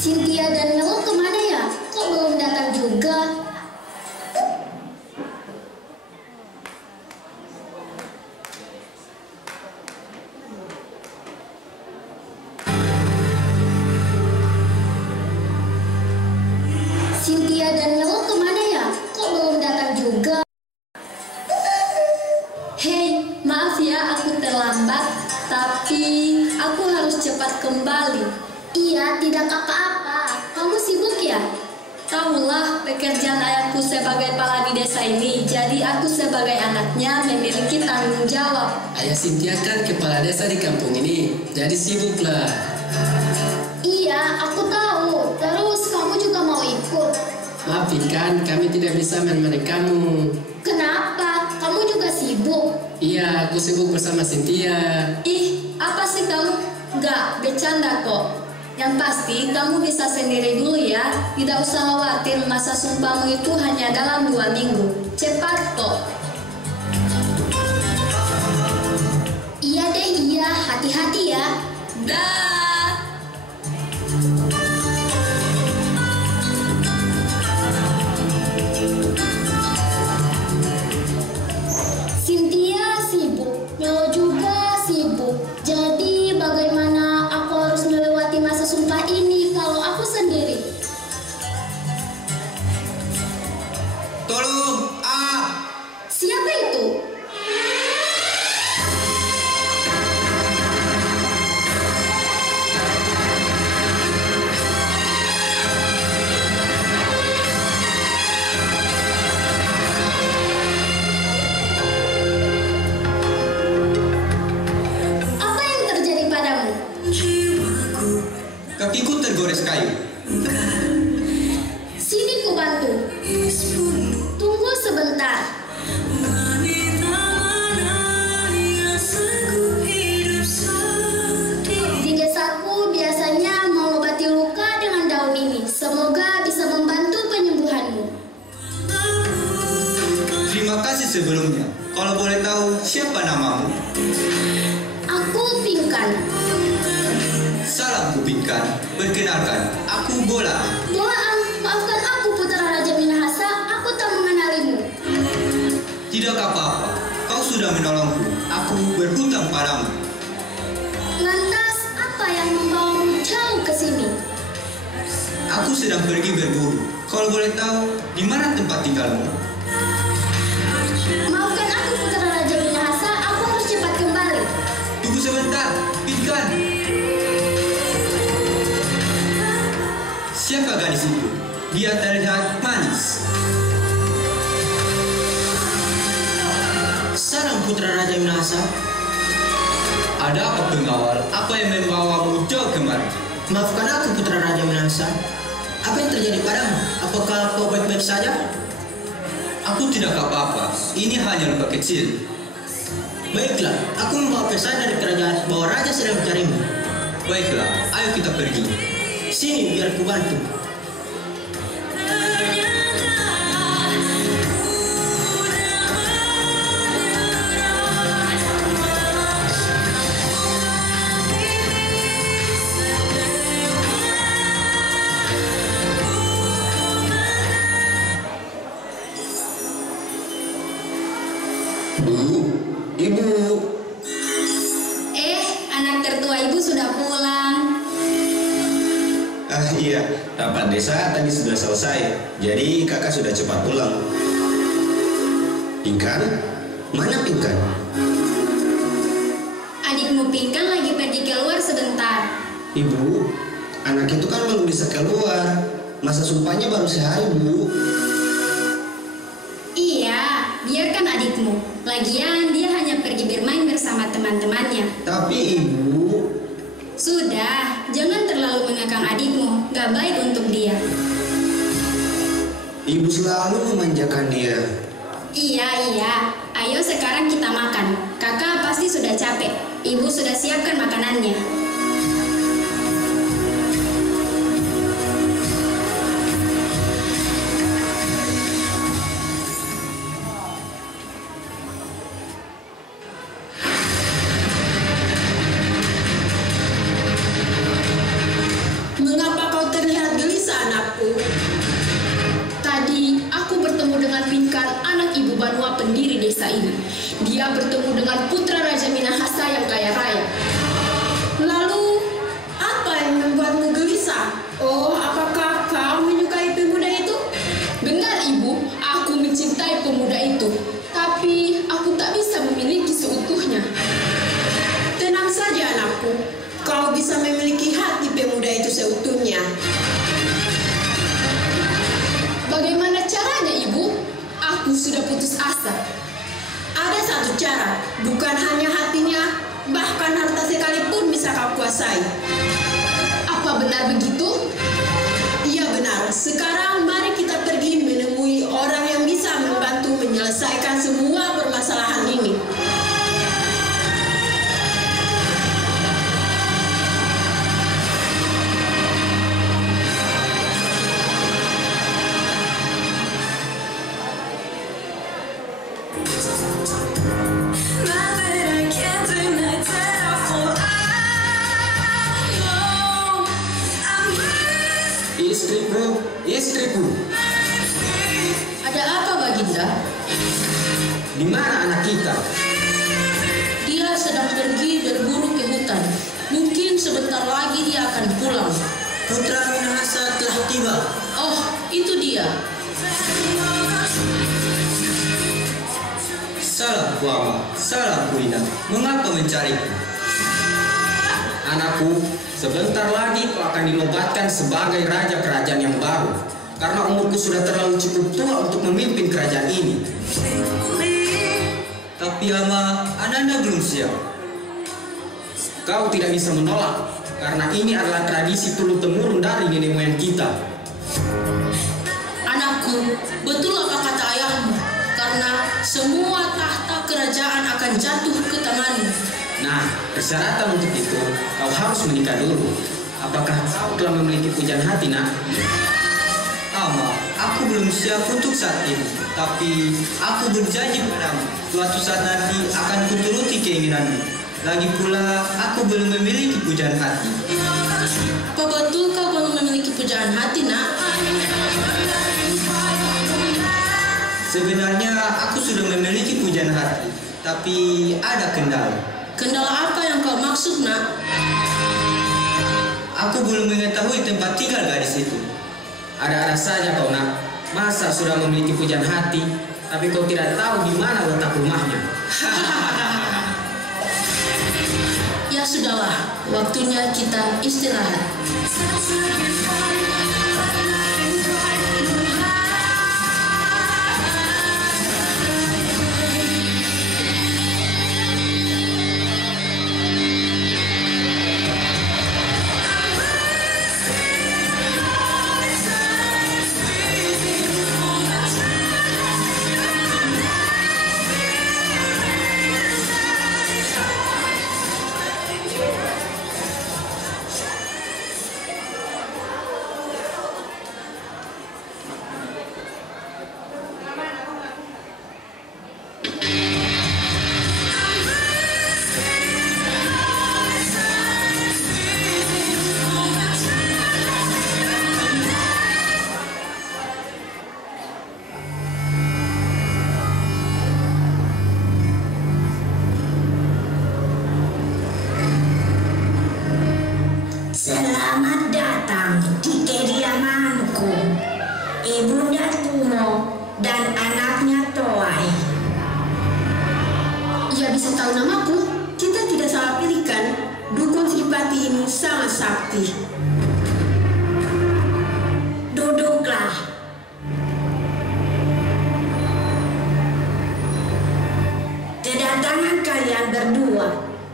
Cynthia dan Melo kemana ya? Kok belum datang juga? Cynthia dan Melo kemana ya? Kok belum datang juga? Hei, maaf ya aku terlambat, tapi aku harus cepat kembali. Iya, tidak apa-apa. Kamu sibuk ya? Tahulah, pekerjaan ayahku sebagai kepala di desa ini, jadi aku sebagai anaknya memiliki tanggung jawab. Ayah Cynthia kan kepala desa di kampung ini, jadi sibuklah. Iya, aku tahu. Terus kamu juga mau ikut? Maaf Pinkan, kami tidak bisa menemani kamu. Kenapa? Kamu juga sibuk? Iya, aku sibuk bersama Cynthia. Ih, apa sih kamu? Gak, bercanda kok. Yang pasti kamu bisa sendiri dulu ya. Tidak usah khawatir, masa sumpahmu itu hanya dalam 2 minggu. Cepat kok. Iya deh, iya. Hati-hati ya. Dah. Cynthia sibuk, Melo juga sibuk. Jadi bagaimana aku harus melewati masa sumpah ini kalau aku sendiri? Tolong, Siapa itu? Apa yang terjadi padamu? kakiku tergores kayu. Sini ku bantu. Tunggu sebentar. Di desaku biasanya mengobati luka dengan daun ini. Semoga bisa membantu penyembuhanmu. Terima kasih sebelumnya. Kalau boleh tahu siapa namamu? Aku Pinkan. Salam Bu Pinkan. Perkenalkan, aku Bola. Bolaan, maafkan aku putra Raja Minahasa. Aku tak mengenalimu. Tidak apa-apa. Kau sudah menolongku. Aku berhutang padamu. Lantas, apa yang membawamu jauh ke sini? Aku sedang pergi berburu. Kalau boleh tahu, di mana tempat tinggalmu? Maafkan aku putra Raja Minahasa. Aku harus cepat kembali. Tunggu sebentar, Pinkan. Siapa gadis itu? Dia terlihat manis. Salam putra Raja Minahasa. Ada apa pengawal? Apa yang membawamu jauh kemari? Maafkan aku putra Raja Minahasa. Apa yang terjadi padamu? Apakah kau baik-baik saja? Aku tidak apa-apa. Ini hanya luka kecil. Baiklah, aku membawa pesan dari kerajaan bahwa raja sedang mencarimu. Baiklah, ayo kita pergi. Sini biar ku bantu. Bu, Ibu. Anak tertua ibu sudah pulang. Iya, rapat desa tadi sudah selesai. Jadi kakak sudah cepat pulang. Pinkan? Mana Pinkan? Adikmu Pinkan lagi pergi keluar sebentar. Ibu, anak itu kan belum bisa keluar. Masa sumpahnya baru sehari, Bu. Iya, biarkan adikmu. Lagian dia hanya pergi bermain bersama teman-temannya. Tapi Ibu... Sudah, jangan terlalu mengekang adikmu. Gak baik untuk dia. Ibu selalu memanjakan dia. Iya. Ayo sekarang kita makan. Kakak pasti sudah capek. Ibu sudah siapkan makanannya. mengampingkan anak ibu Banua pendiri desa ini. Dia bertemu dengan putra Raja Minahasa yang kaya raya. Lalu, apa yang membuatmu gelisah? Oh, apakah kau menyukai pemuda itu? Benar, Ibu. Aku mencintai pemuda itu. Tapi aku tak bisa memiliki seutuhnya. Tenang saja, anakku. Kau bisa memiliki hati pemuda itu seutuhnya. Bagaimana caranya, Ibu? Aku sudah putus asa. Ada satu cara, bukan hanya hatinya, bahkan harta sekalipun bisa kau kuasai. Apa benar begitu? Iya benar. Sekarang mari kita pergi menemui orang yang bisa membantu menyelesaikan semua permasalahan ini. Istriku. Ada apa, Baginda? Di mana anak kita? Dia sedang pergi berburu ke hutan. Mungkin sebentar lagi dia akan pulang. Putra Minahasa telah tiba. Oh, itu dia. Salahku, Ama. Salahku, Ina. Mengapa mencariku? Anakku, sebentar lagi kau akan dinobatkan sebagai raja kerajaan yang baru. Karena umurku sudah terlalu cukup tua untuk memimpin kerajaan ini. Tapi Ama, Ananda belum siap. Kau tidak bisa menolak, karena ini adalah tradisi turun-temurun dari nenek moyang kita. Anakku, betul apa kata ayahmu? Karena semua tahta kerajaan akan jatuh ke tanganmu. Nah, persyaratan untuk itu, kau harus menikah dulu. Apakah kau telah memiliki pujaan hati, nak? Ama, aku belum siap untuk saat ini. Tapi, aku berjanji padamu, suatu saat nanti akan kuturuti keinginanmu. Lagi pula, aku belum memiliki pujaan hati. Apa betul kau belum memiliki pujaan hati, nak? Sebenarnya, aku sudah memiliki pujaan hati. Tapi, ada kendala. Kendala apa yang kau maksud, nak? Aku belum mengetahui tempat tinggal gadis itu. Ada-ada saja kau, nak. Masa sudah memiliki pujaan hati, tapi kau tidak tahu di mana letak rumahnya. Ya sudahlah, waktunya kita istirahat. Selamat datang di kediamanku, Ibunda Tumo dan anaknya Toai. Ia bisa tahu namaku. Kita tidak salah pilihkan. Dukun Sripati ini sangat sakti. Duduklah. Kedatangan kalian berdua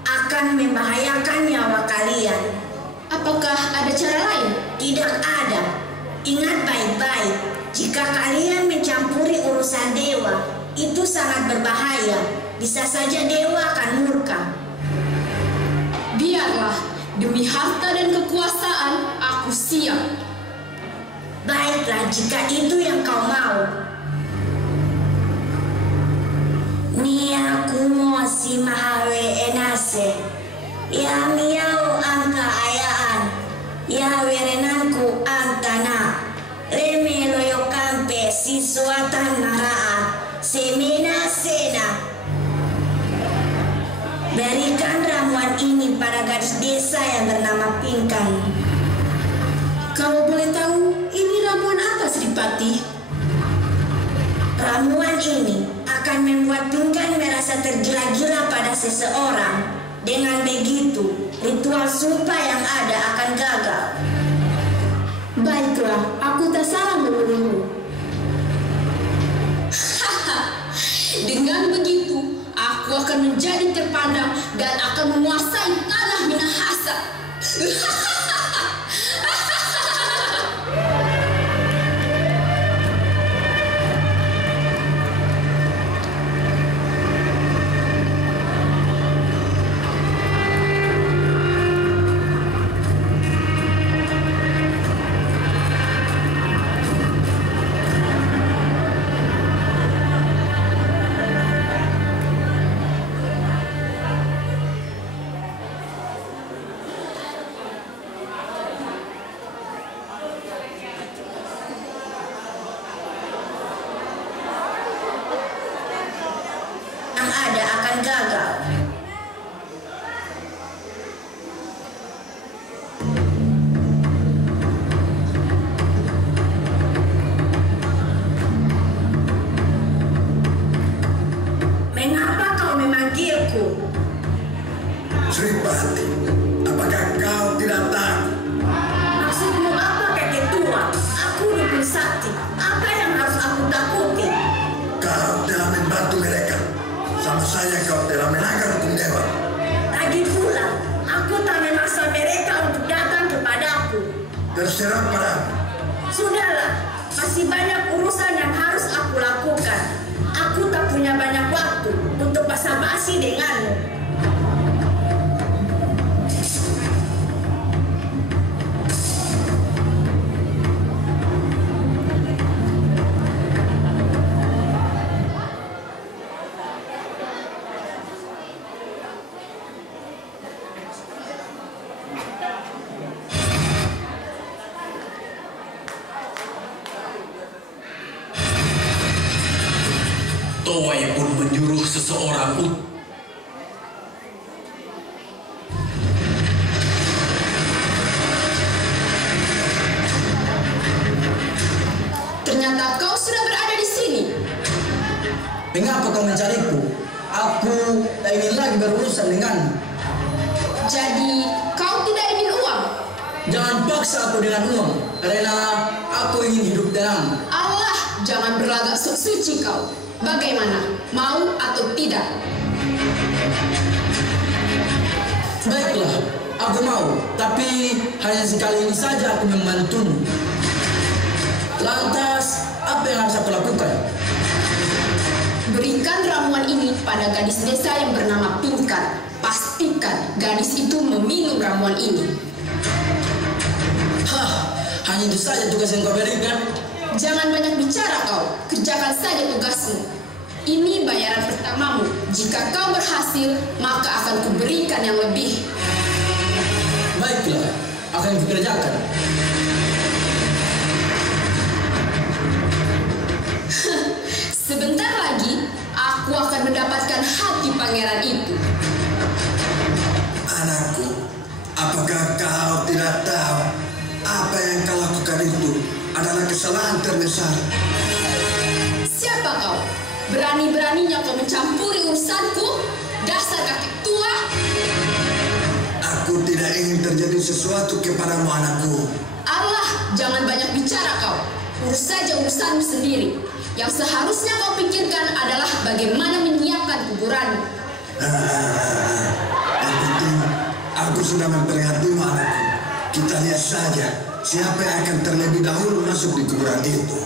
akan membahayakan nyawa kalian. Apakah ada cara lain? Tidak ada. Ingat baik-baik, jika kalian mencampuri urusan dewa, itu sangat berbahaya. Bisa saja dewa akan murka. Biarlah, demi harta dan kekuasaan, aku siap. Baiklah, jika itu yang kau mau. Nia kumo si mahawe enase, ya miau angka ayaan, ya werenanku antana, reme loyo kampe si suatan nara gadis desa yang bernama Pinkan. Kalau boleh tahu, ini ramuan apa Sripati? Ramuan ini akan membuat Pinkan merasa tergila-gila pada seseorang. Dengan begitu, ritual sumpah yang ada akan gagal. Baiklah, aku tak salah menuduhmu. Dengan begitu, aku akan menjadi terpandang dan akan menguasai tanah Minahasa. Yang ada akan gagal. Mengapa kau memanggilku? Sripati, apakah kau tidak tahu? Maksudmu apa, kakek tua? Aku dukun sakti. Apa yang harus aku takuti? Kau telah membantu mereka. Sama saja kau telah melanggar hukum dewa. Lagi pula, aku tak memaksa mereka untuk datang kepadaku. Terserah padamu. Sudahlah, masih banyak urusan yang harus aku lakukan. Aku tak punya banyak waktu untuk basa-basi denganmu. Towai pun menyuruh seseorang untuk Ternyata kau sudah berada di sini. Mengapa kau mencariku? Aku tak ingin lagi berurusan denganmu. Jadi kau tidak ingin uang? Jangan paksa aku dengan uang, karena aku ingin hidup tenang. Allah, jangan berlagak sok suci kau. Bagaimana? Mau atau tidak? Baiklah, aku mau. Tapi hanya sekali ini saja aku membantumu. Lantas, apa yang harus aku lakukan? Berikan ramuan ini pada gadis desa yang bernama Pinkan. Pastikan gadis itu meminum ramuan ini. Hah, hanya itu saja tugas yang kau berikan? Jangan banyak bicara kau, kerjakan saja tugasmu. Ini bayaran pertamamu. Jika kau berhasil, maka akan kuberikan yang lebih. Baiklah, akan kukerjakan. Sebentar lagi, aku akan mendapatkan hati pangeran itu. Anakku, apakah kau tidak tahu apa yang kau lakukan itu adalah kesalahan terbesar? Siapa kau? Berani-beraninya kau mencampuri urusanku? Dasar kakek tua! Aku tidak ingin terjadi sesuatu kepadamu, anakku. Allah, jangan banyak bicara kau. Urus saja urusanmu sendiri. Yang seharusnya kau pikirkan adalah bagaimana menyiapkan kuburanmu. Yang penting, aku sudah memperingatimu, anakku. Kita lihat saja siapa yang akan terlebih dahulu masuk di kuburan itu.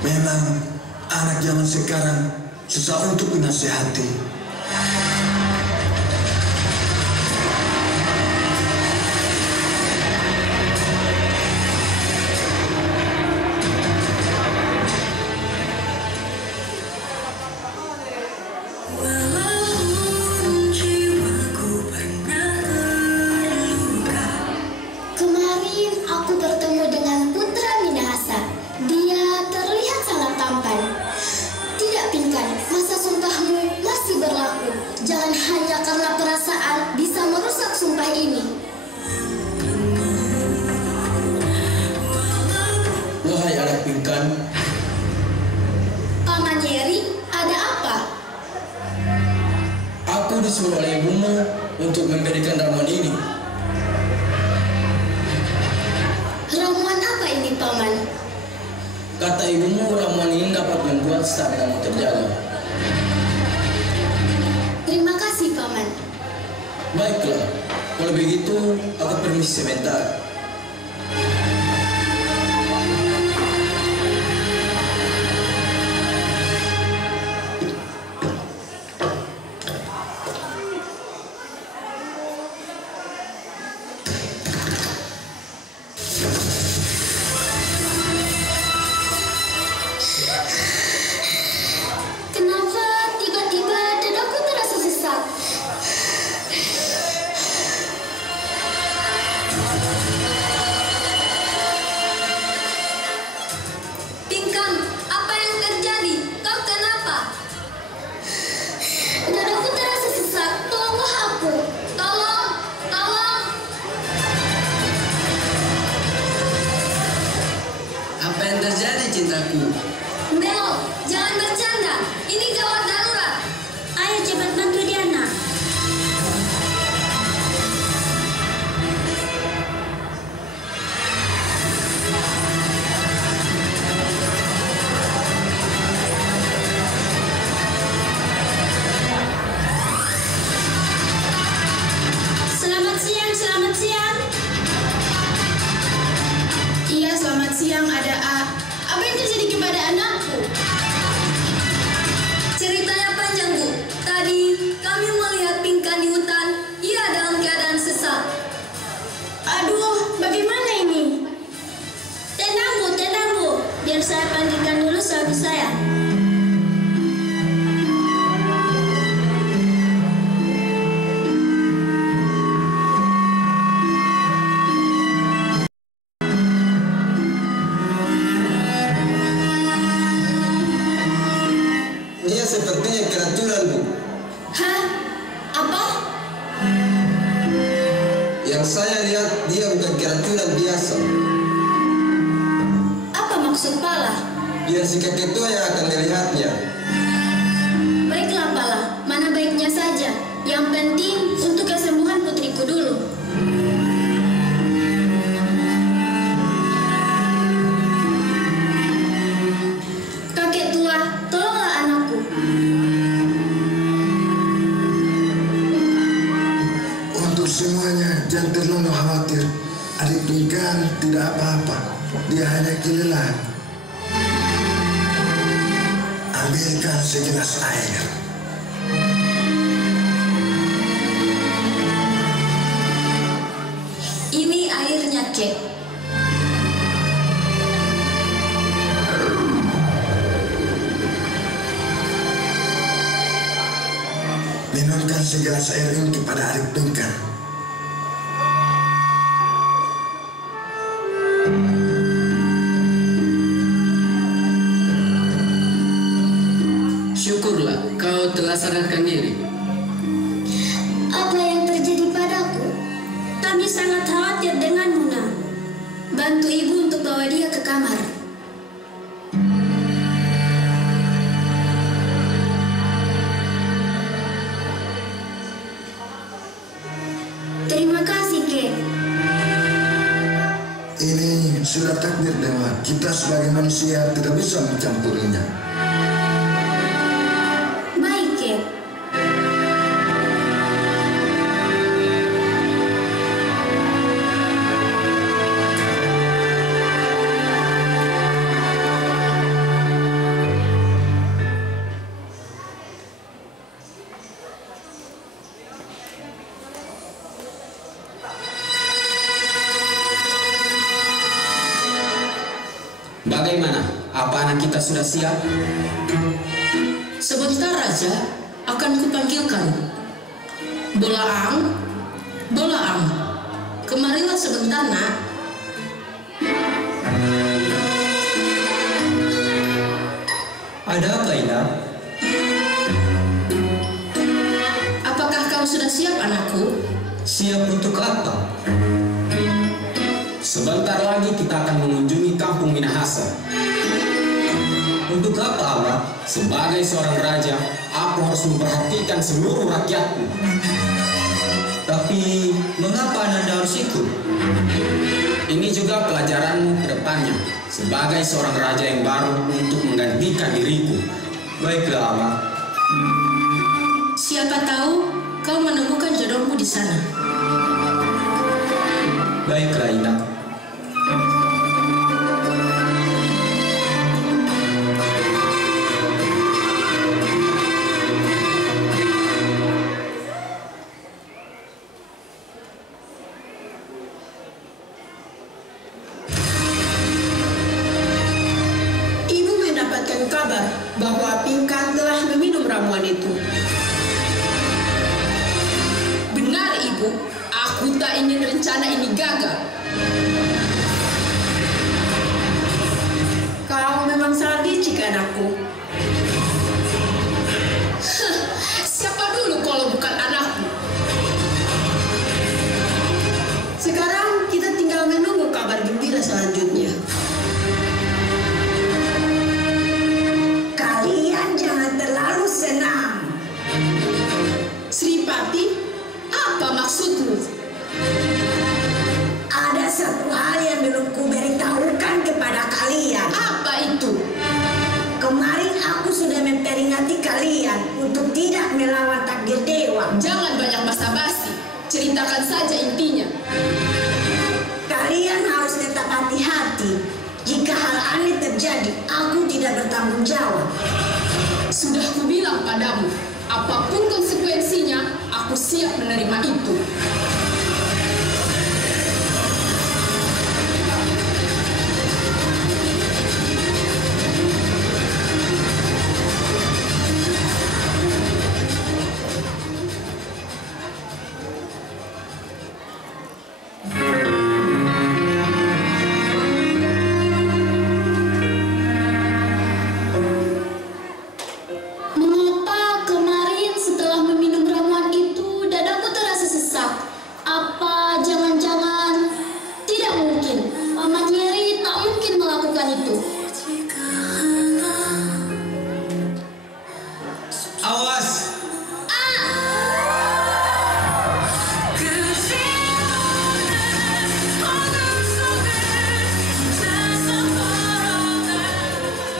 Memang anak zaman sekarang susah untuk dinasihati. Kemarin aku bertemu dengan putra Minahasa. Dia terlihat sangat tampan. Tidak Pinkan, masa Aku disuruh oleh ibumu untuk memberikan ramuan ini. Ramuan apa ini, Paman? Kata ibumu, ramuan ini dapat membuat staminamu terjaga. Terima kasih, Paman. Baiklah, kalau begitu aku permisi sebentar. Kenapa tiba-tiba dadaku terasa sesak? Pingkan, apa yang terjadi? Kau kenapa? Dadaku terasa sesak. Tolonglah aku. Tolong, tolong. Apa yang terjadi, cintaku? Melo, jangan bercanda. Ini gawat darurat. Ayo cepat bantu Diana. Selamat siang, selamat siang. Iya, selamat siang, ada A. Apa yang terjadi kepada anakku? Ceritanya panjang, Bu. Tadi kami melihat Pingkan di hutan. Ia dalam keadaan sesak. Aduh, bagaimana ini? Tenang, Bu, tenang, Bu. Biar saya panggilkan dulu suami saya. Dia sepertinya keracunan, Bu. Hah? Apa? Yang saya lihat dia bukan keracunan biasa. Apa maksud Pala? Biar si kakek tua yang akan melihatnya. Baiklah, Pala. Mana baiknya saja. Yang penting untuk kesembuhan putriku dulu. Kakek tua, tolonglah anakku. Untuk semuanya, jangan terlalu khawatir. Adik Pingkan tidak apa-apa. Dia hanya kelelahan. Ambilkan segelas air. Ini airnya, Kek. Minumkan segelas air ini kepada adik Pingkan. Syukurlah kau telah sadarkan diri. Apa yang terjadi padaku? Kami sangat khawatir dengan Muna. Bantu ibu untuk bawa dia ke kamar. Terima kasih, Kek. Ini sudah takdir dewa. Kita sebagai manusia tidak bisa mencampurinya. Baik, Kek. Bagaimana? Apa anak kita sudah siap? Sebentar Raja, akan kupanggilkan. Bolaang, Bolaang, kemarilah sebentar, Nak. Ada apa, Ina? Apakah kau sudah siap, anakku? Siap untuk apa? Sebentar lagi kita akan mengunjungi kampung Minahasa. Untuk apa, Allah? Sebagai seorang raja, apa aku harus memperhatikan seluruh rakyatku. Tapi mengapa Ananda harus ikut? Ini juga pelajaranmu ke depannya sebagai seorang raja yang baru untuk menggantikan diriku. Baiklah, Ama. Siapa tahu kau menemukan jodohmu di sana. Baiklah, Indah. Ibu mendapatkan kabar bahwa Pinkan telah meminum ramuan itu. Benar, Ibu. Aku tak ingin rencana ini gagal. Kau memang sangat licik, anakku. Siapa dulu kalau bukan anakku? Sekarang kita tinggal menunggu kabar gembira selanjutnya. Kalian jangan terlalu senang. Sri Pati, apa maksudmu? Ada satu hal yang belum kuberitahukan kepada kalian. Apa itu? Kemarin aku sudah memperingati kalian untuk tidak melawan takdir dewa. Jangan banyak basa-basi. Ceritakan saja intinya. Kalian harus tetap hati-hati. Jika hal aneh terjadi, aku tidak bertanggung jawab. Sudah kubilang padamu, apapun konsekuensinya, aku siap menerima itu. Mengapa kemarin setelah meminum ramuan itu dadaku terasa sesak? Apa jangan-jangan tidak mungkin? Paman Nyeri tak mungkin melakukan itu. Awas!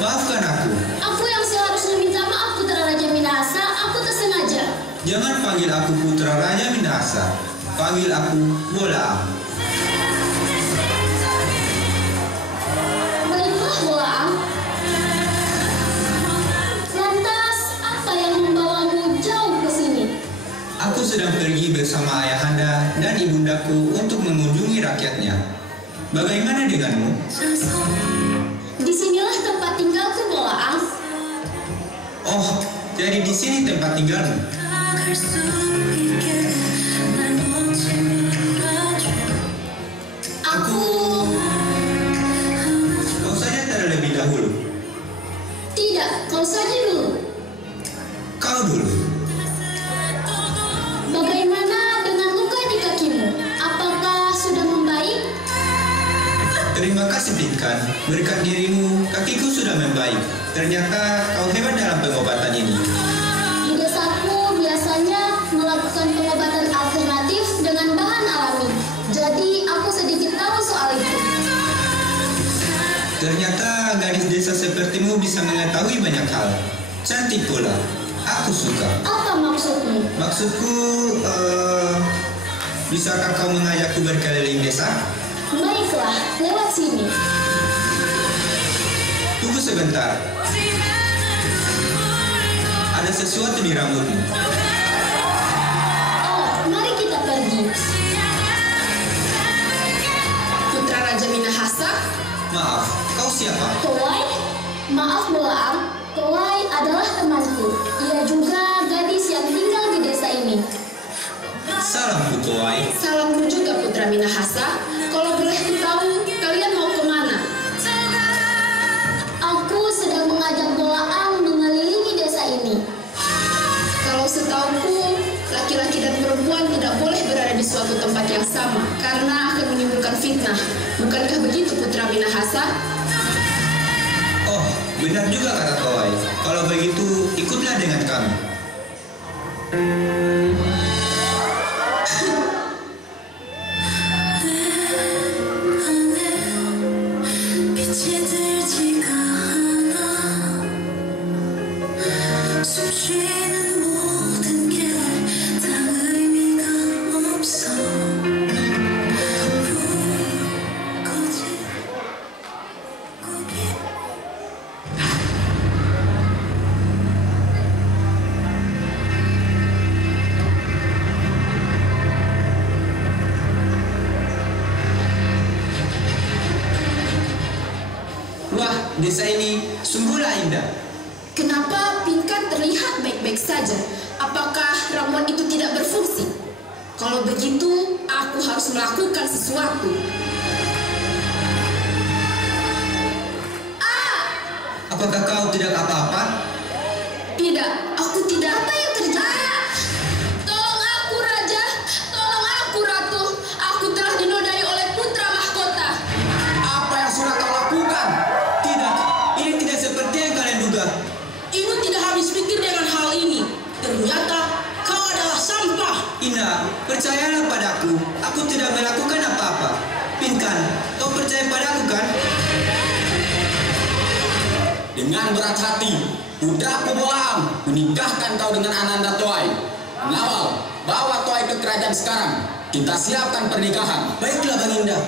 Maafkan aku. Aku yang seharusnya minta maaf, Putra Raja Minahasa. Aku tersengaja. Jangan panggil aku Putra Raja Minahasa. Panggil aku Bolaang. Baiklah, Bolaang. Lantas, apa yang membawamu jauh ke sini? Aku sedang pergi bersama ayahanda dan ibundaku untuk mengunjungi rakyatnya. Bagaimana denganmu? Disinilah tempat tinggalku, Bolaang. Oh, jadi di sini tempat tinggalmu. Kau saja terlebih dahulu. Tidak, kau saja dulu. Kau dulu. Bagaimana dengan luka di kakimu? Apakah sudah membaik? Terima kasih, Pinkan. Berkat dirimu, kakiku sudah membaik. Ternyata kau hebat dalam pengobatan ini. Di desaku biasanya melakukan pengobatan alternatif dengan bahan alami. Jadi aku sedikit tahu soal itu. Ternyata gadis desa sepertimu bisa mengetahui banyak hal. Cantik pula. Aku suka. Apa maksudmu? Maksudku, bisakah kau mengajakku berkeliling desa? Baiklah, lewat sini. Tunggu sebentar. Ada sesuatu di rambutmu. Oh, mari kita pergi. Putra Raja Minahasa? Maaf, kau siapa? Toai? Maaf, Bolaang. Toai adalah temanku. Ia juga gadis yang tinggal di desa ini. Salamku, Toai. Salamku juga, Putra Minahasa. Kalau boleh ku tahu, kalian mau kemana? Aku sedang mengajak Bolaang mengelilingi desa ini. Kalau setauku, laki-laki dan perempuan tidak boleh berada di suatu tempat yang sama karena akan menimbulkan fitnah. Bukankah begitu, Putra Minahasa? Oh, benar juga kata Toai. Kalau begitu, ikutlah dengan kami. Wah, desa ini sungguhlah indah. Kenapa Pinkan terlihat baik-baik saja? Apakah ramuan itu tidak berfungsi? Kalau begitu, aku harus melakukan sesuatu. Apakah kau tidak apa-apa? Tidak, aku tidak. Apa yang terjadi? Tolong aku, Raja. Tolong aku, Ratu. Aku telah dinodai oleh putra mahkota. Apa yang sudah kau lakukan? Tidak, ini tidak seperti yang kalian duga. Ibu tidak habis pikir dengan hal ini. Ternyata kau adalah sampah. Indah, percayalah padaku. Aku tidak melakukan apa-apa. Pinkan, kau percaya padaku kan? Dengan berat hati, putraku Boam menikahkan kau dengan Ananda Toai. Nawal, bawa Toai ke kerajaan sekarang. Kita siapkan pernikahan. Baiklah, Baginda.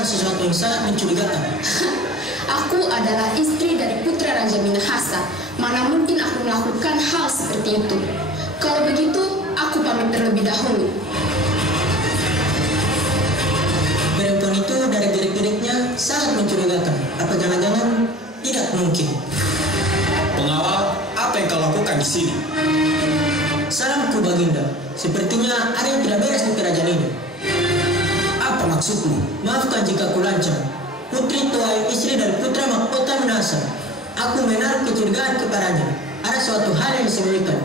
Sesuatu yang sangat mencurigakan. Aku adalah istri dari putra Raja Minahasa. Mana mungkin aku melakukan hal seperti itu? Kalau begitu, aku pamit terlebih dahulu. Perempuan itu dari gerak-geriknya sangat mencurigakan. Apa jangan-jangan tidak mungkin? Pengawal, apa yang kau lakukan di sini? Salamku Baginda. Sepertinya ada yang tidak beres di kerajaan ini. Apa maksudmu? Maafkan jika aku lancang. Putri Toai, istri dari putra mahkota Minahasa. Aku menaruh kecurigaan kepadanya. Ada suatu hal yang disembunyikan.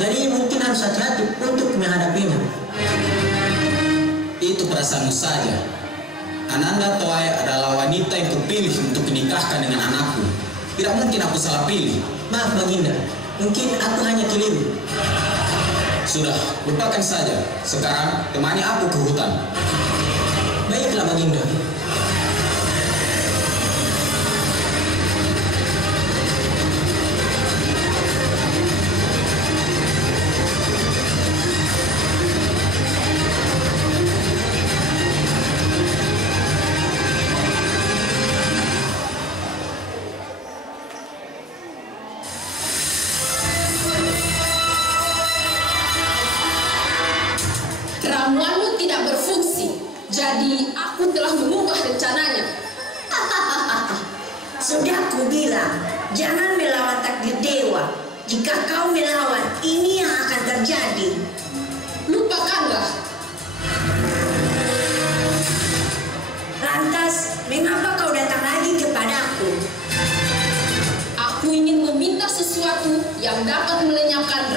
Jadi mungkin harus hati-hati untuk menghadapinya. Itu perasaanmu saja. Ananda Toai adalah wanita yang kupilih untuk menikahkan dengan anakku. Tidak mungkin aku salah pilih. Maaf Baginda, mungkin aku hanya keliru. Sudah, lupakan saja. Sekarang temani aku ke hutan. Baiklah Baginda. Ramuanmu tidak berfungsi. Jadi aku telah mengubah rencananya. Sudah kubilang, jangan melawan takdir dewa. Jika kau melawan, ini yang akan terjadi. Lupakanlah. Lantas, mengapa kau datang lagi kepadaku? Aku ingin meminta sesuatu yang dapat melenyapkan